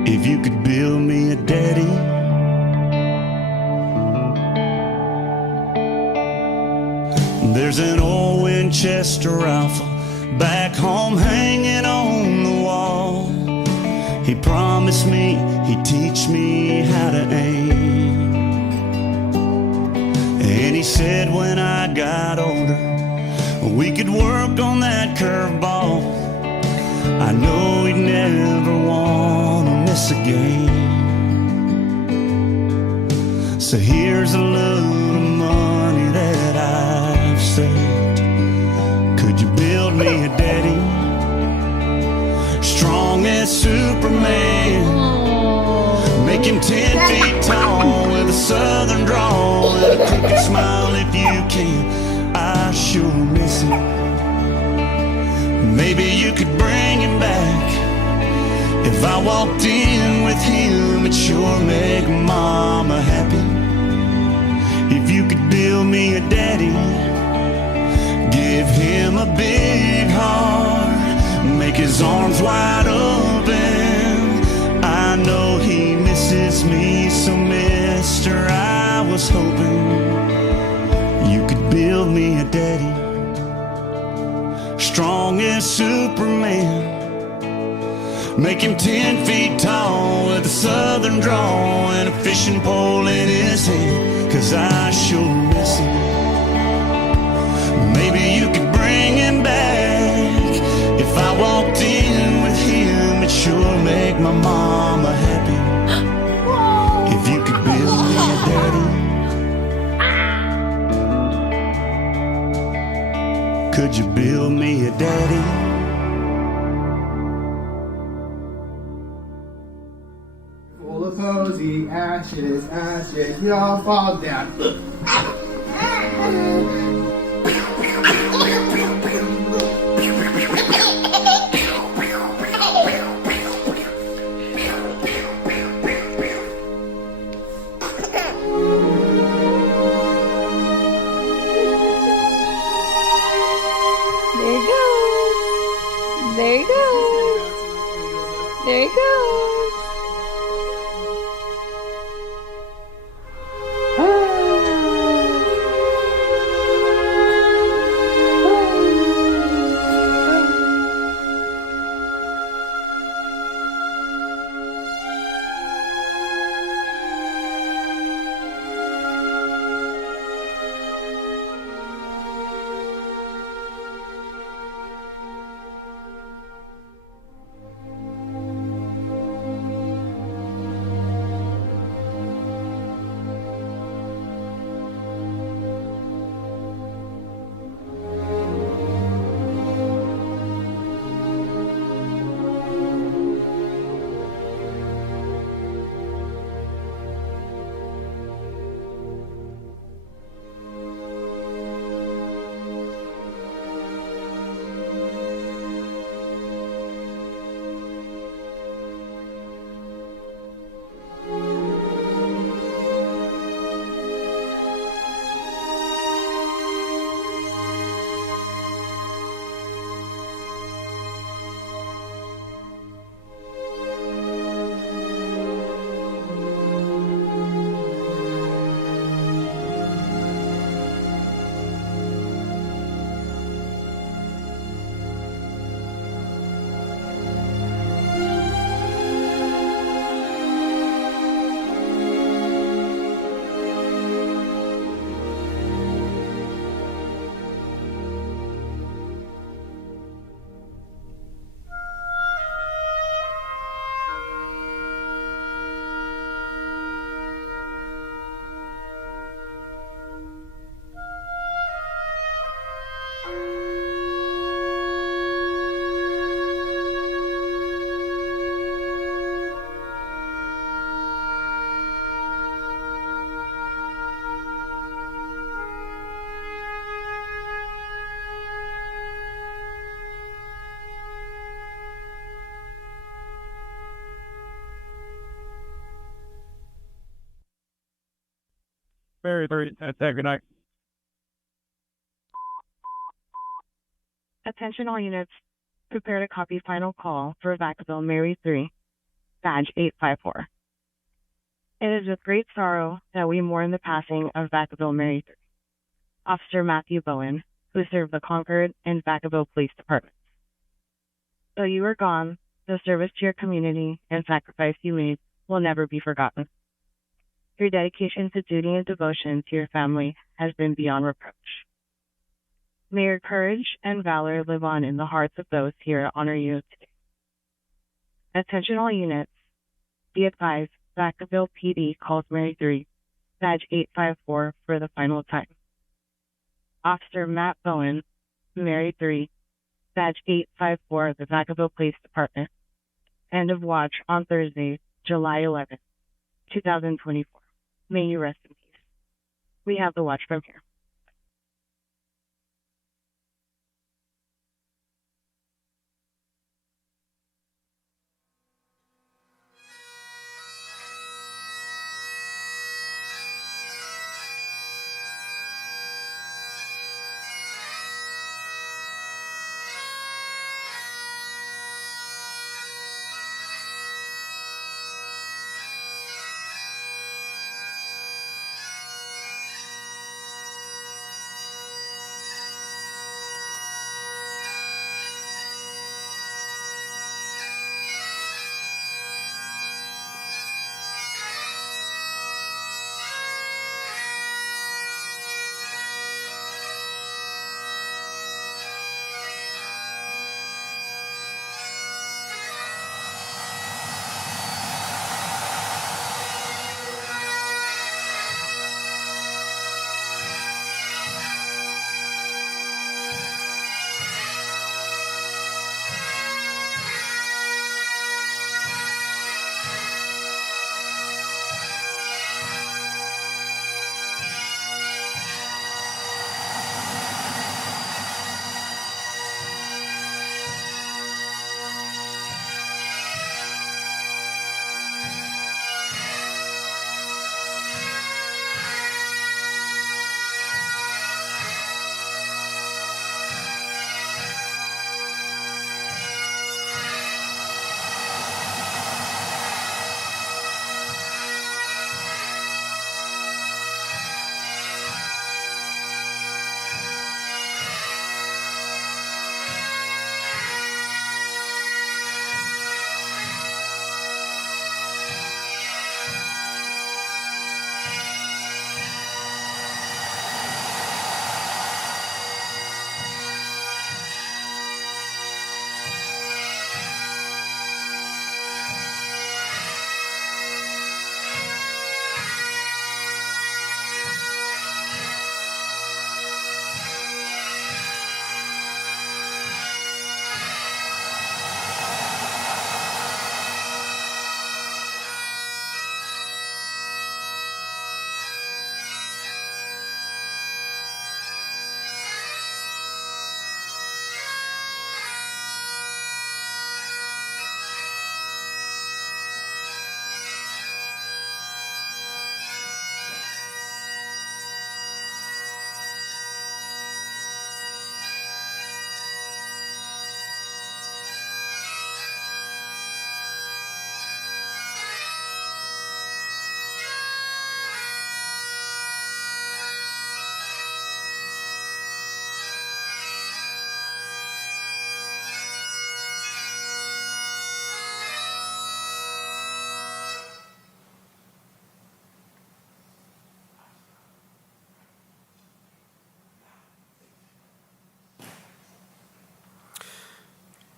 If you could build me a daddy. There's an old Winchester rifle back home hanging on the wall. He promised me he'd teach me how to aim, and he said when I got older we could work on that curveball. I know he'd never want to miss a game. So here's a little money that I've saved. Could you build me a daddy? Strong as Superman, make him 10 feet tall with a southern drawl and a crooked smile if you can. I sure miss him. Maybe you could bring him back. If I walked in with him, it'd sure make mama happy. If you could build me a daddy, give him a big heart, make his arms wide open. I know he misses me, so mister, I was hoping you could build me a daddy. Strong as Superman, make him 10 feet tall with a southern drawl and a fishing pole in his hand, 'cause I sure miss him. Maybe you could bring him back. If I walked in with him, it'd sure make my mama happy. If you could build me a daddy. Could you build me a daddy? Full of posy, ashes, ashes, we all fall down. There he goes. There he goes. There he goes. Very, that's that. Good night. Attention all units. Prepare to copy final call for Vacaville Mary 3, badge 854. It is with great sorrow that we mourn the passing of Vacaville Mary 3, Officer Matthew Bowen, who served the Concord and Vacaville Police Departments. Though you are gone, the service to your community and sacrifice you made will never be forgotten. Your dedication to duty and devotion to your family has been beyond reproach. May your courage and valor live on in the hearts of those here to honor you today. Attention all units. Be advised, Vacaville PD calls Mary 3, badge 854 for the final time. Officer Matt Bowen, Mary 3, badge 854 of the Vacaville Police Department. End of watch on Thursday, July 11, 2024. May you rest in peace. We have the watch from here.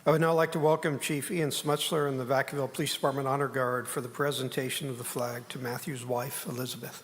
I would now like to welcome Chief Ian Smutzler and the Vacaville Police Department Honor Guard for the presentation of the flag to Matthew's wife, Elizabeth.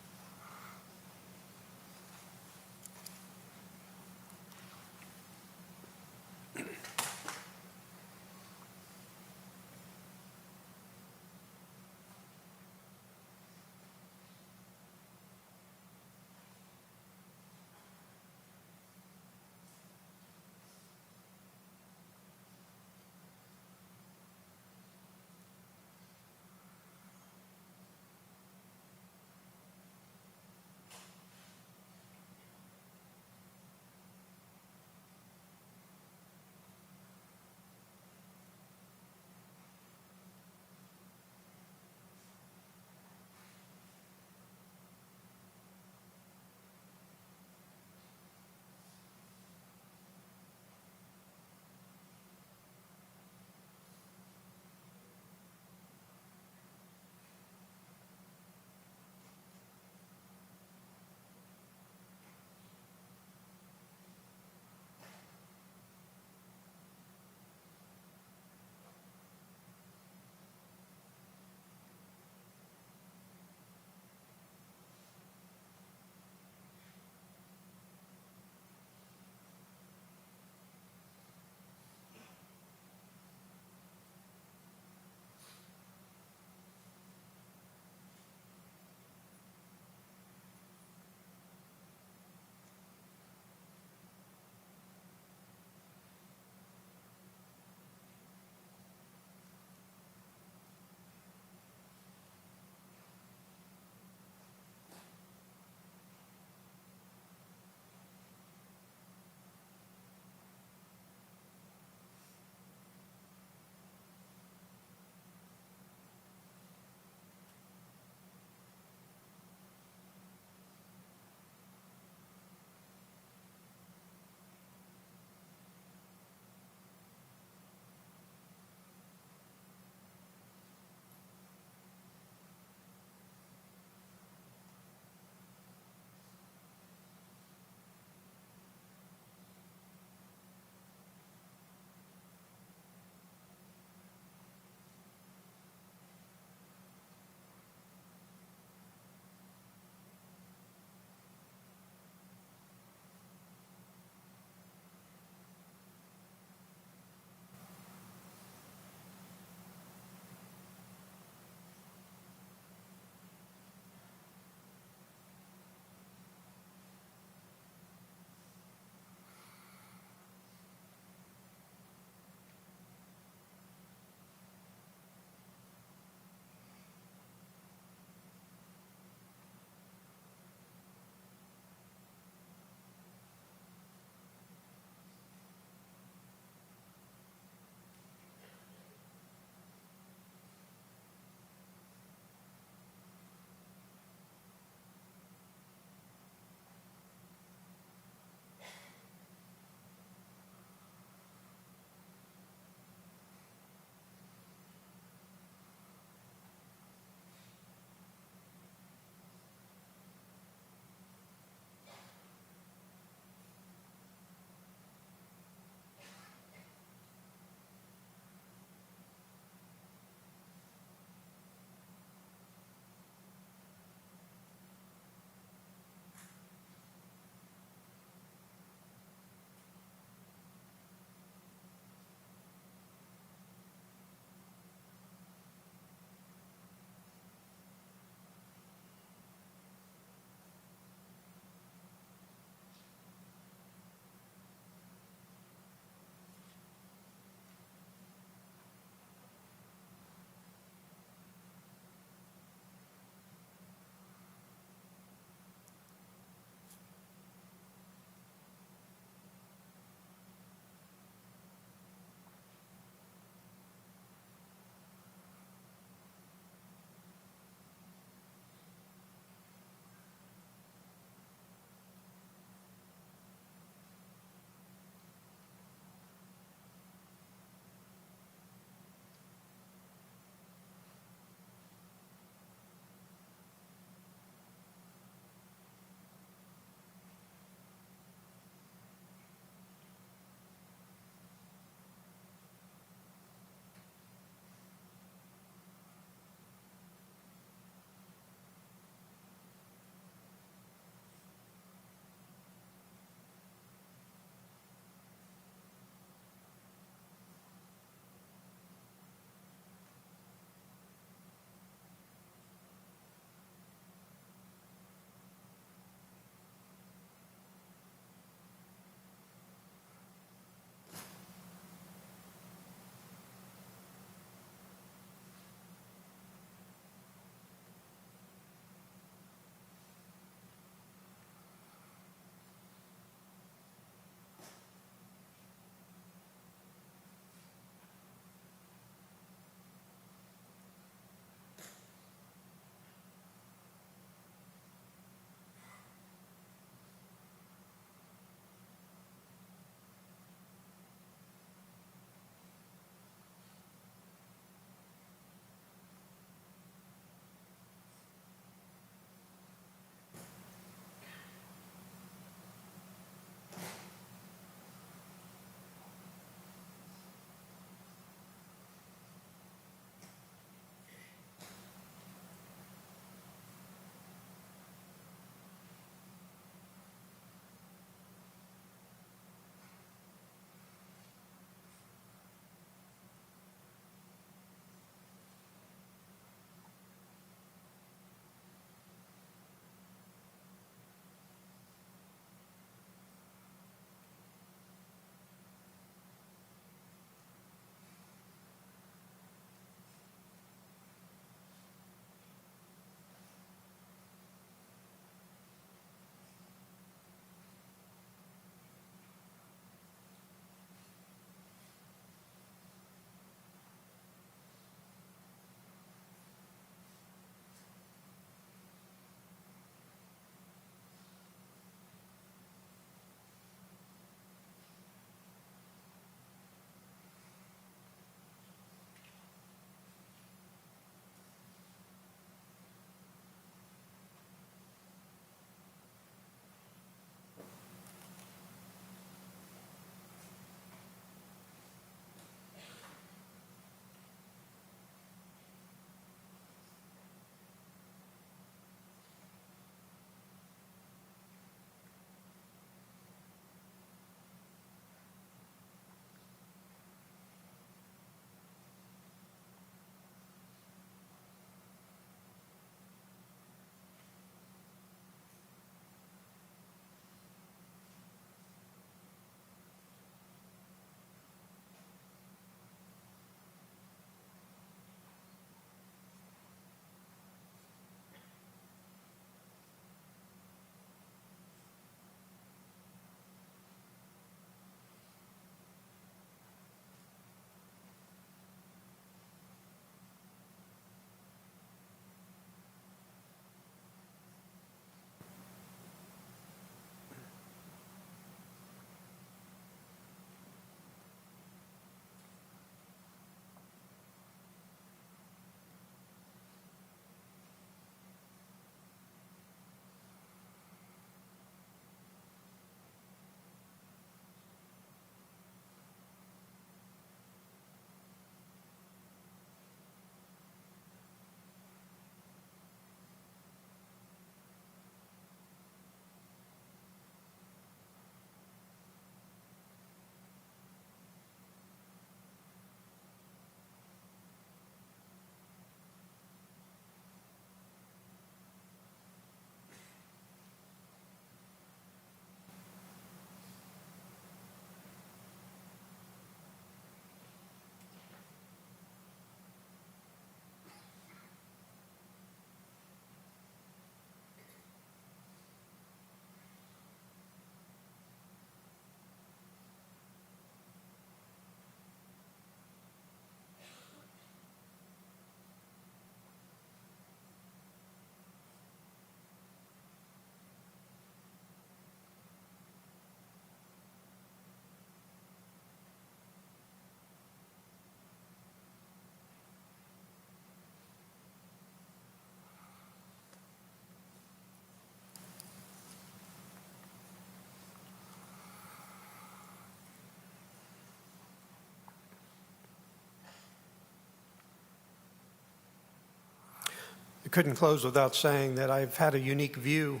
couldn't close without saying that I've had a unique view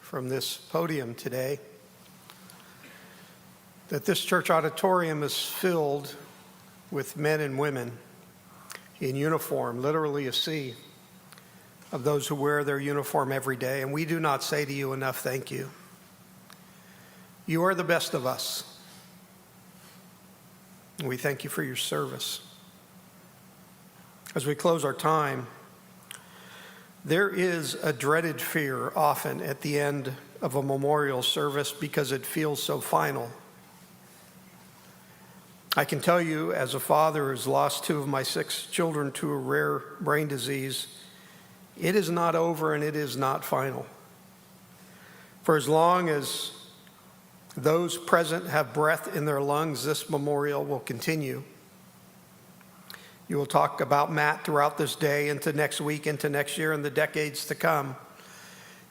from this podium today, that this church auditorium is filled with men and women in uniform, literally a sea of those who wear their uniform every day. And we do not say to you enough thank you. You are the best of us. And we thank you for your service. As we close our time, there is a dreaded fear often at the end of a memorial service because it feels so final. I can tell you, as a father who's lost 2 of my 6 children to a rare brain disease, it is not over and it is not final. For as long as those present have breath in their lungs, this memorial will continue. You will talk about Matt throughout this day, into next week, into next year, and the decades to come.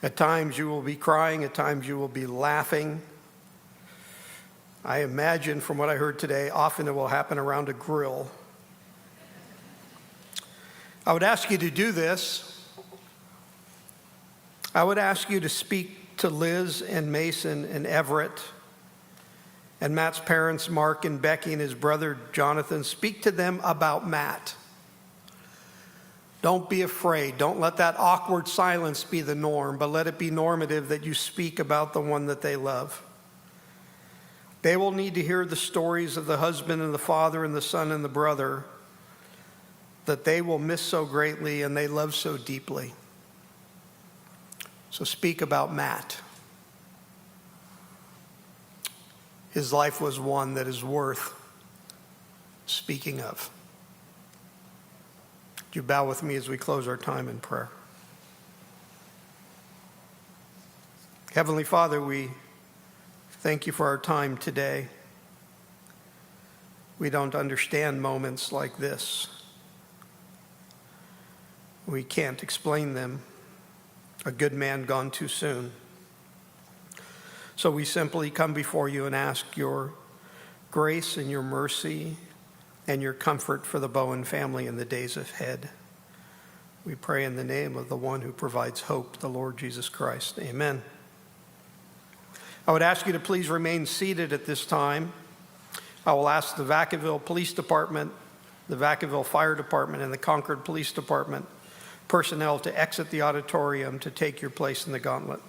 At times you will be crying, at times you will be laughing. I imagine from what I heard today, often it will happen around a grill. I would ask you to do this. I would ask you to speak to Liz and Mason and Everett and Matt's parents, Mark and Becky, and his brother, Jonathan. Speak to them about Matt. Don't be afraid. Don't let that awkward silence be the norm, but let it be normative that you speak about the one that they love. They will need to hear the stories of the husband and the father and the son and the brother that they will miss so greatly and they love so deeply. So speak about Matt. His life was one that is worth speaking of. Would you bow with me as we close our time in prayer? Heavenly Father, we thank you for our time today. We don't understand moments like this. We can't explain them. A good man gone too soon. So we simply come before you and ask your grace and your mercy and your comfort for the Bowen family in the days ahead. We pray in the name of the one who provides hope, the Lord Jesus Christ. Amen. I would ask you to please remain seated at this time. I will ask the Vacaville Police Department, the Vacaville Fire Department, and the Concord Police Department personnel to exit the auditorium to take your place in the gauntlet.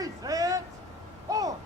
Present. Order.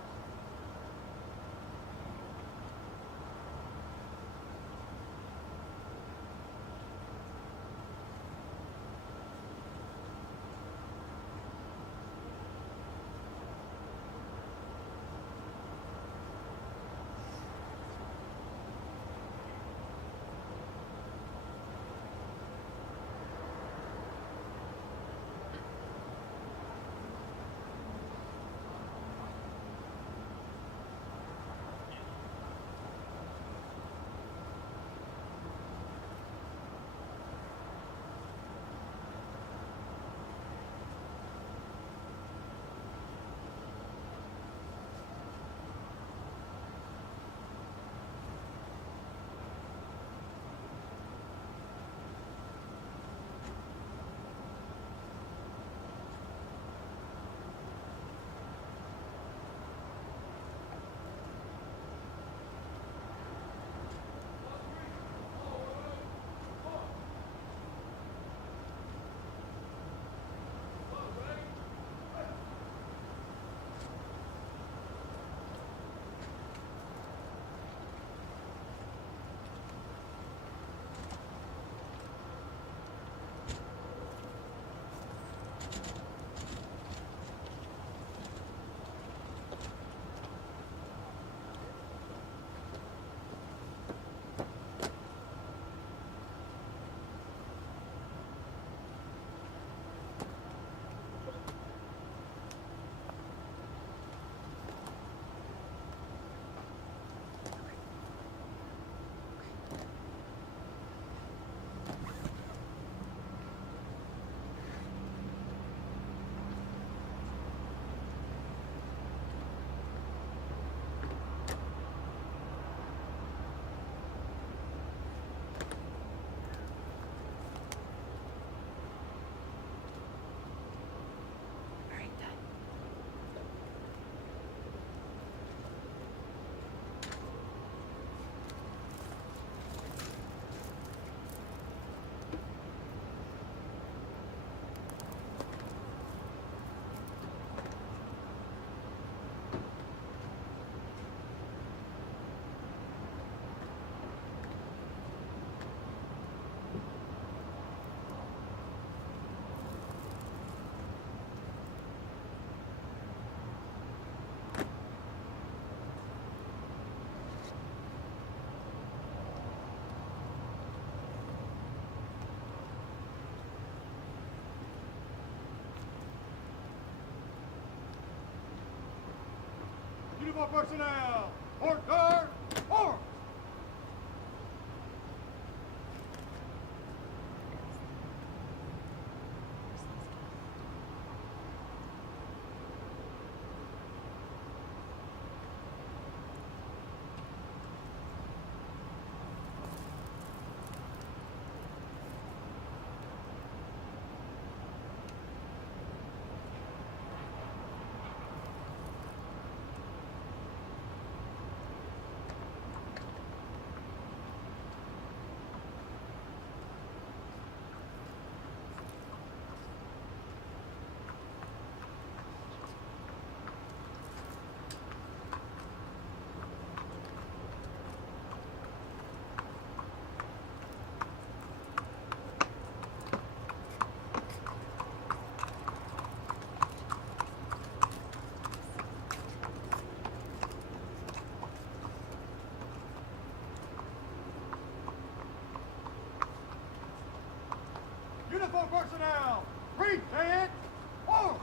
Uniform personnel, order, order. Uniform personnel, present, order.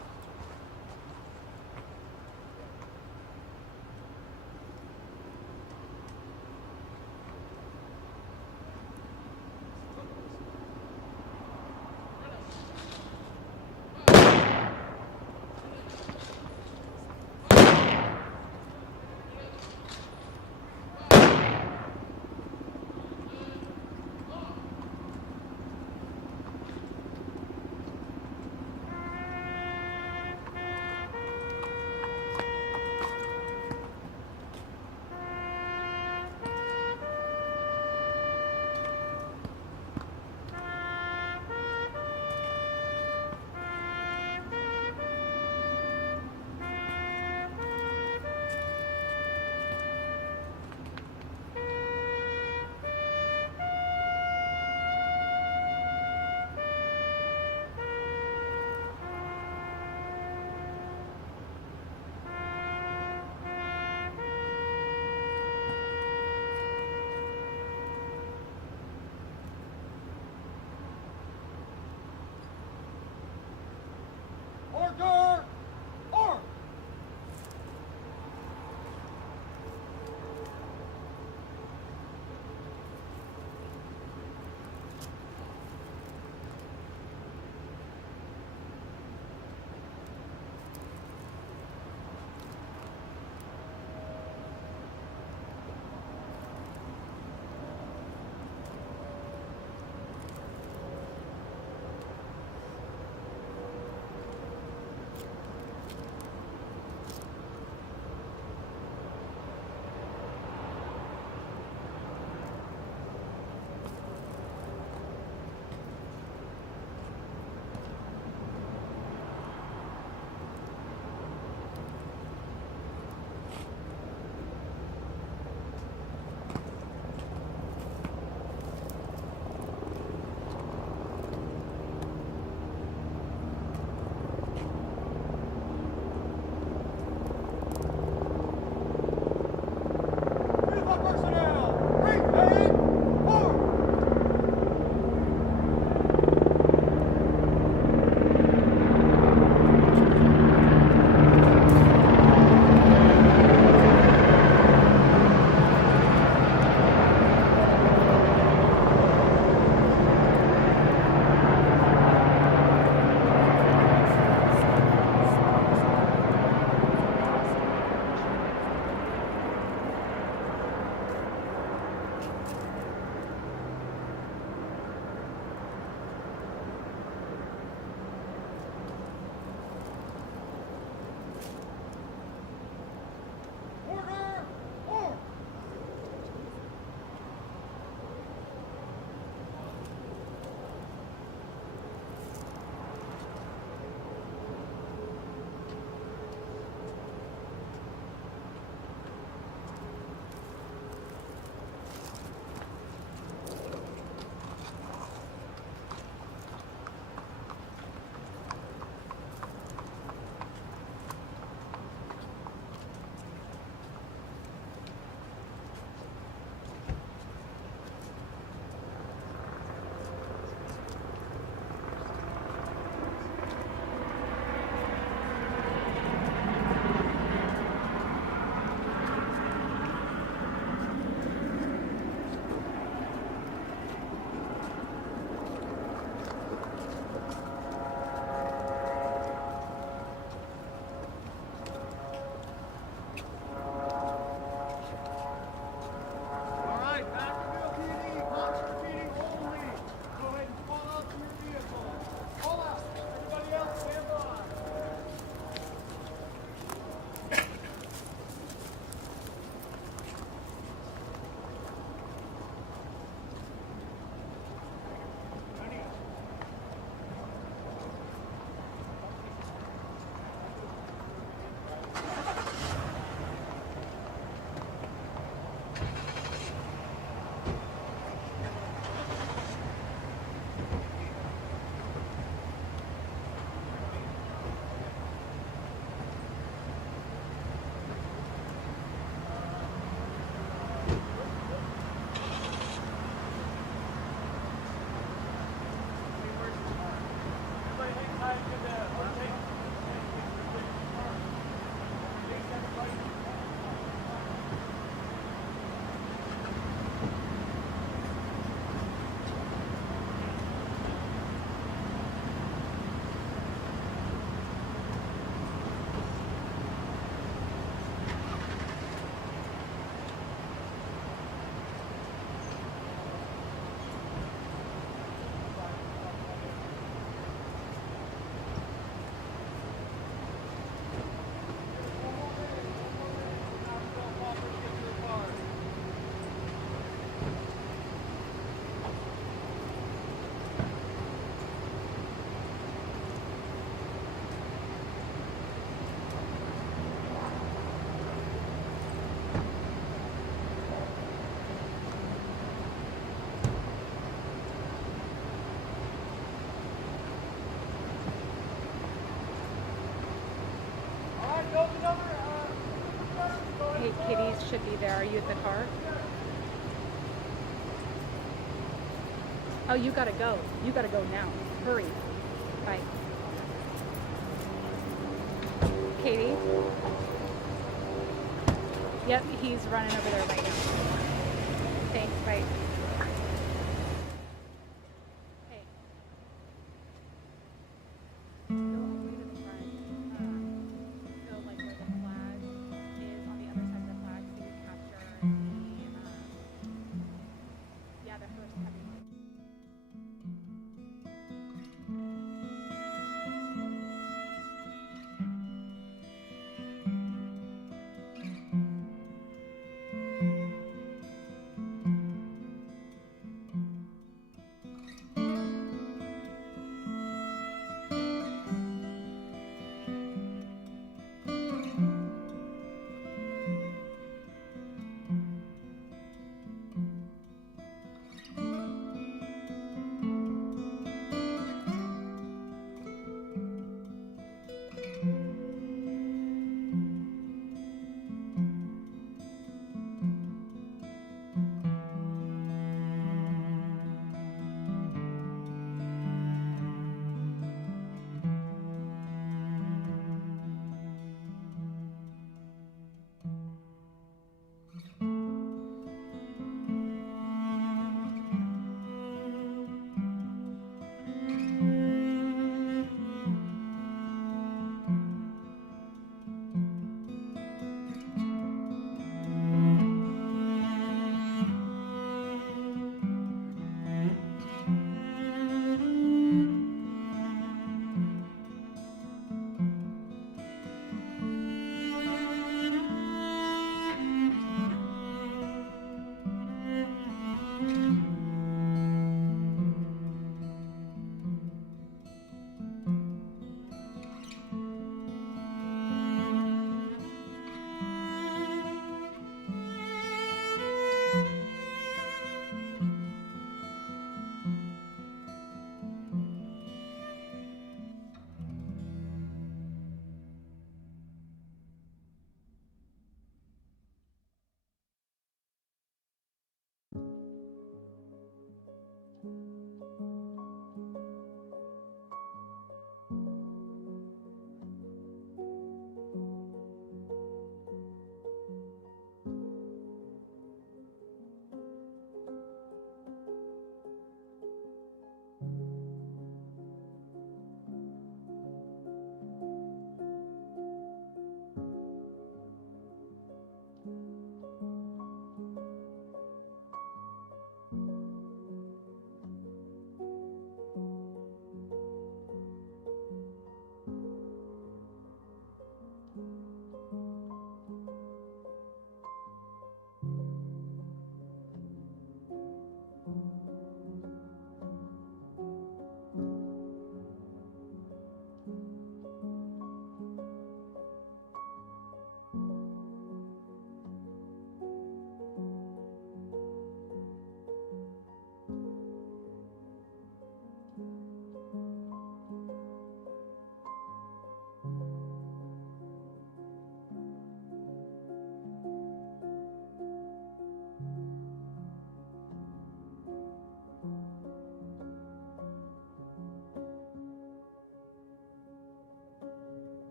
should be there. Are you at the car? Oh, you gotta go. You gotta go now. Hurry. Bye. Katie? Yep, he's running over there right now. Thanks, bye. Hey. Go all the way to the front. Go like where the flag is on the other side of the flag so you capture the first heavy one.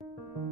you.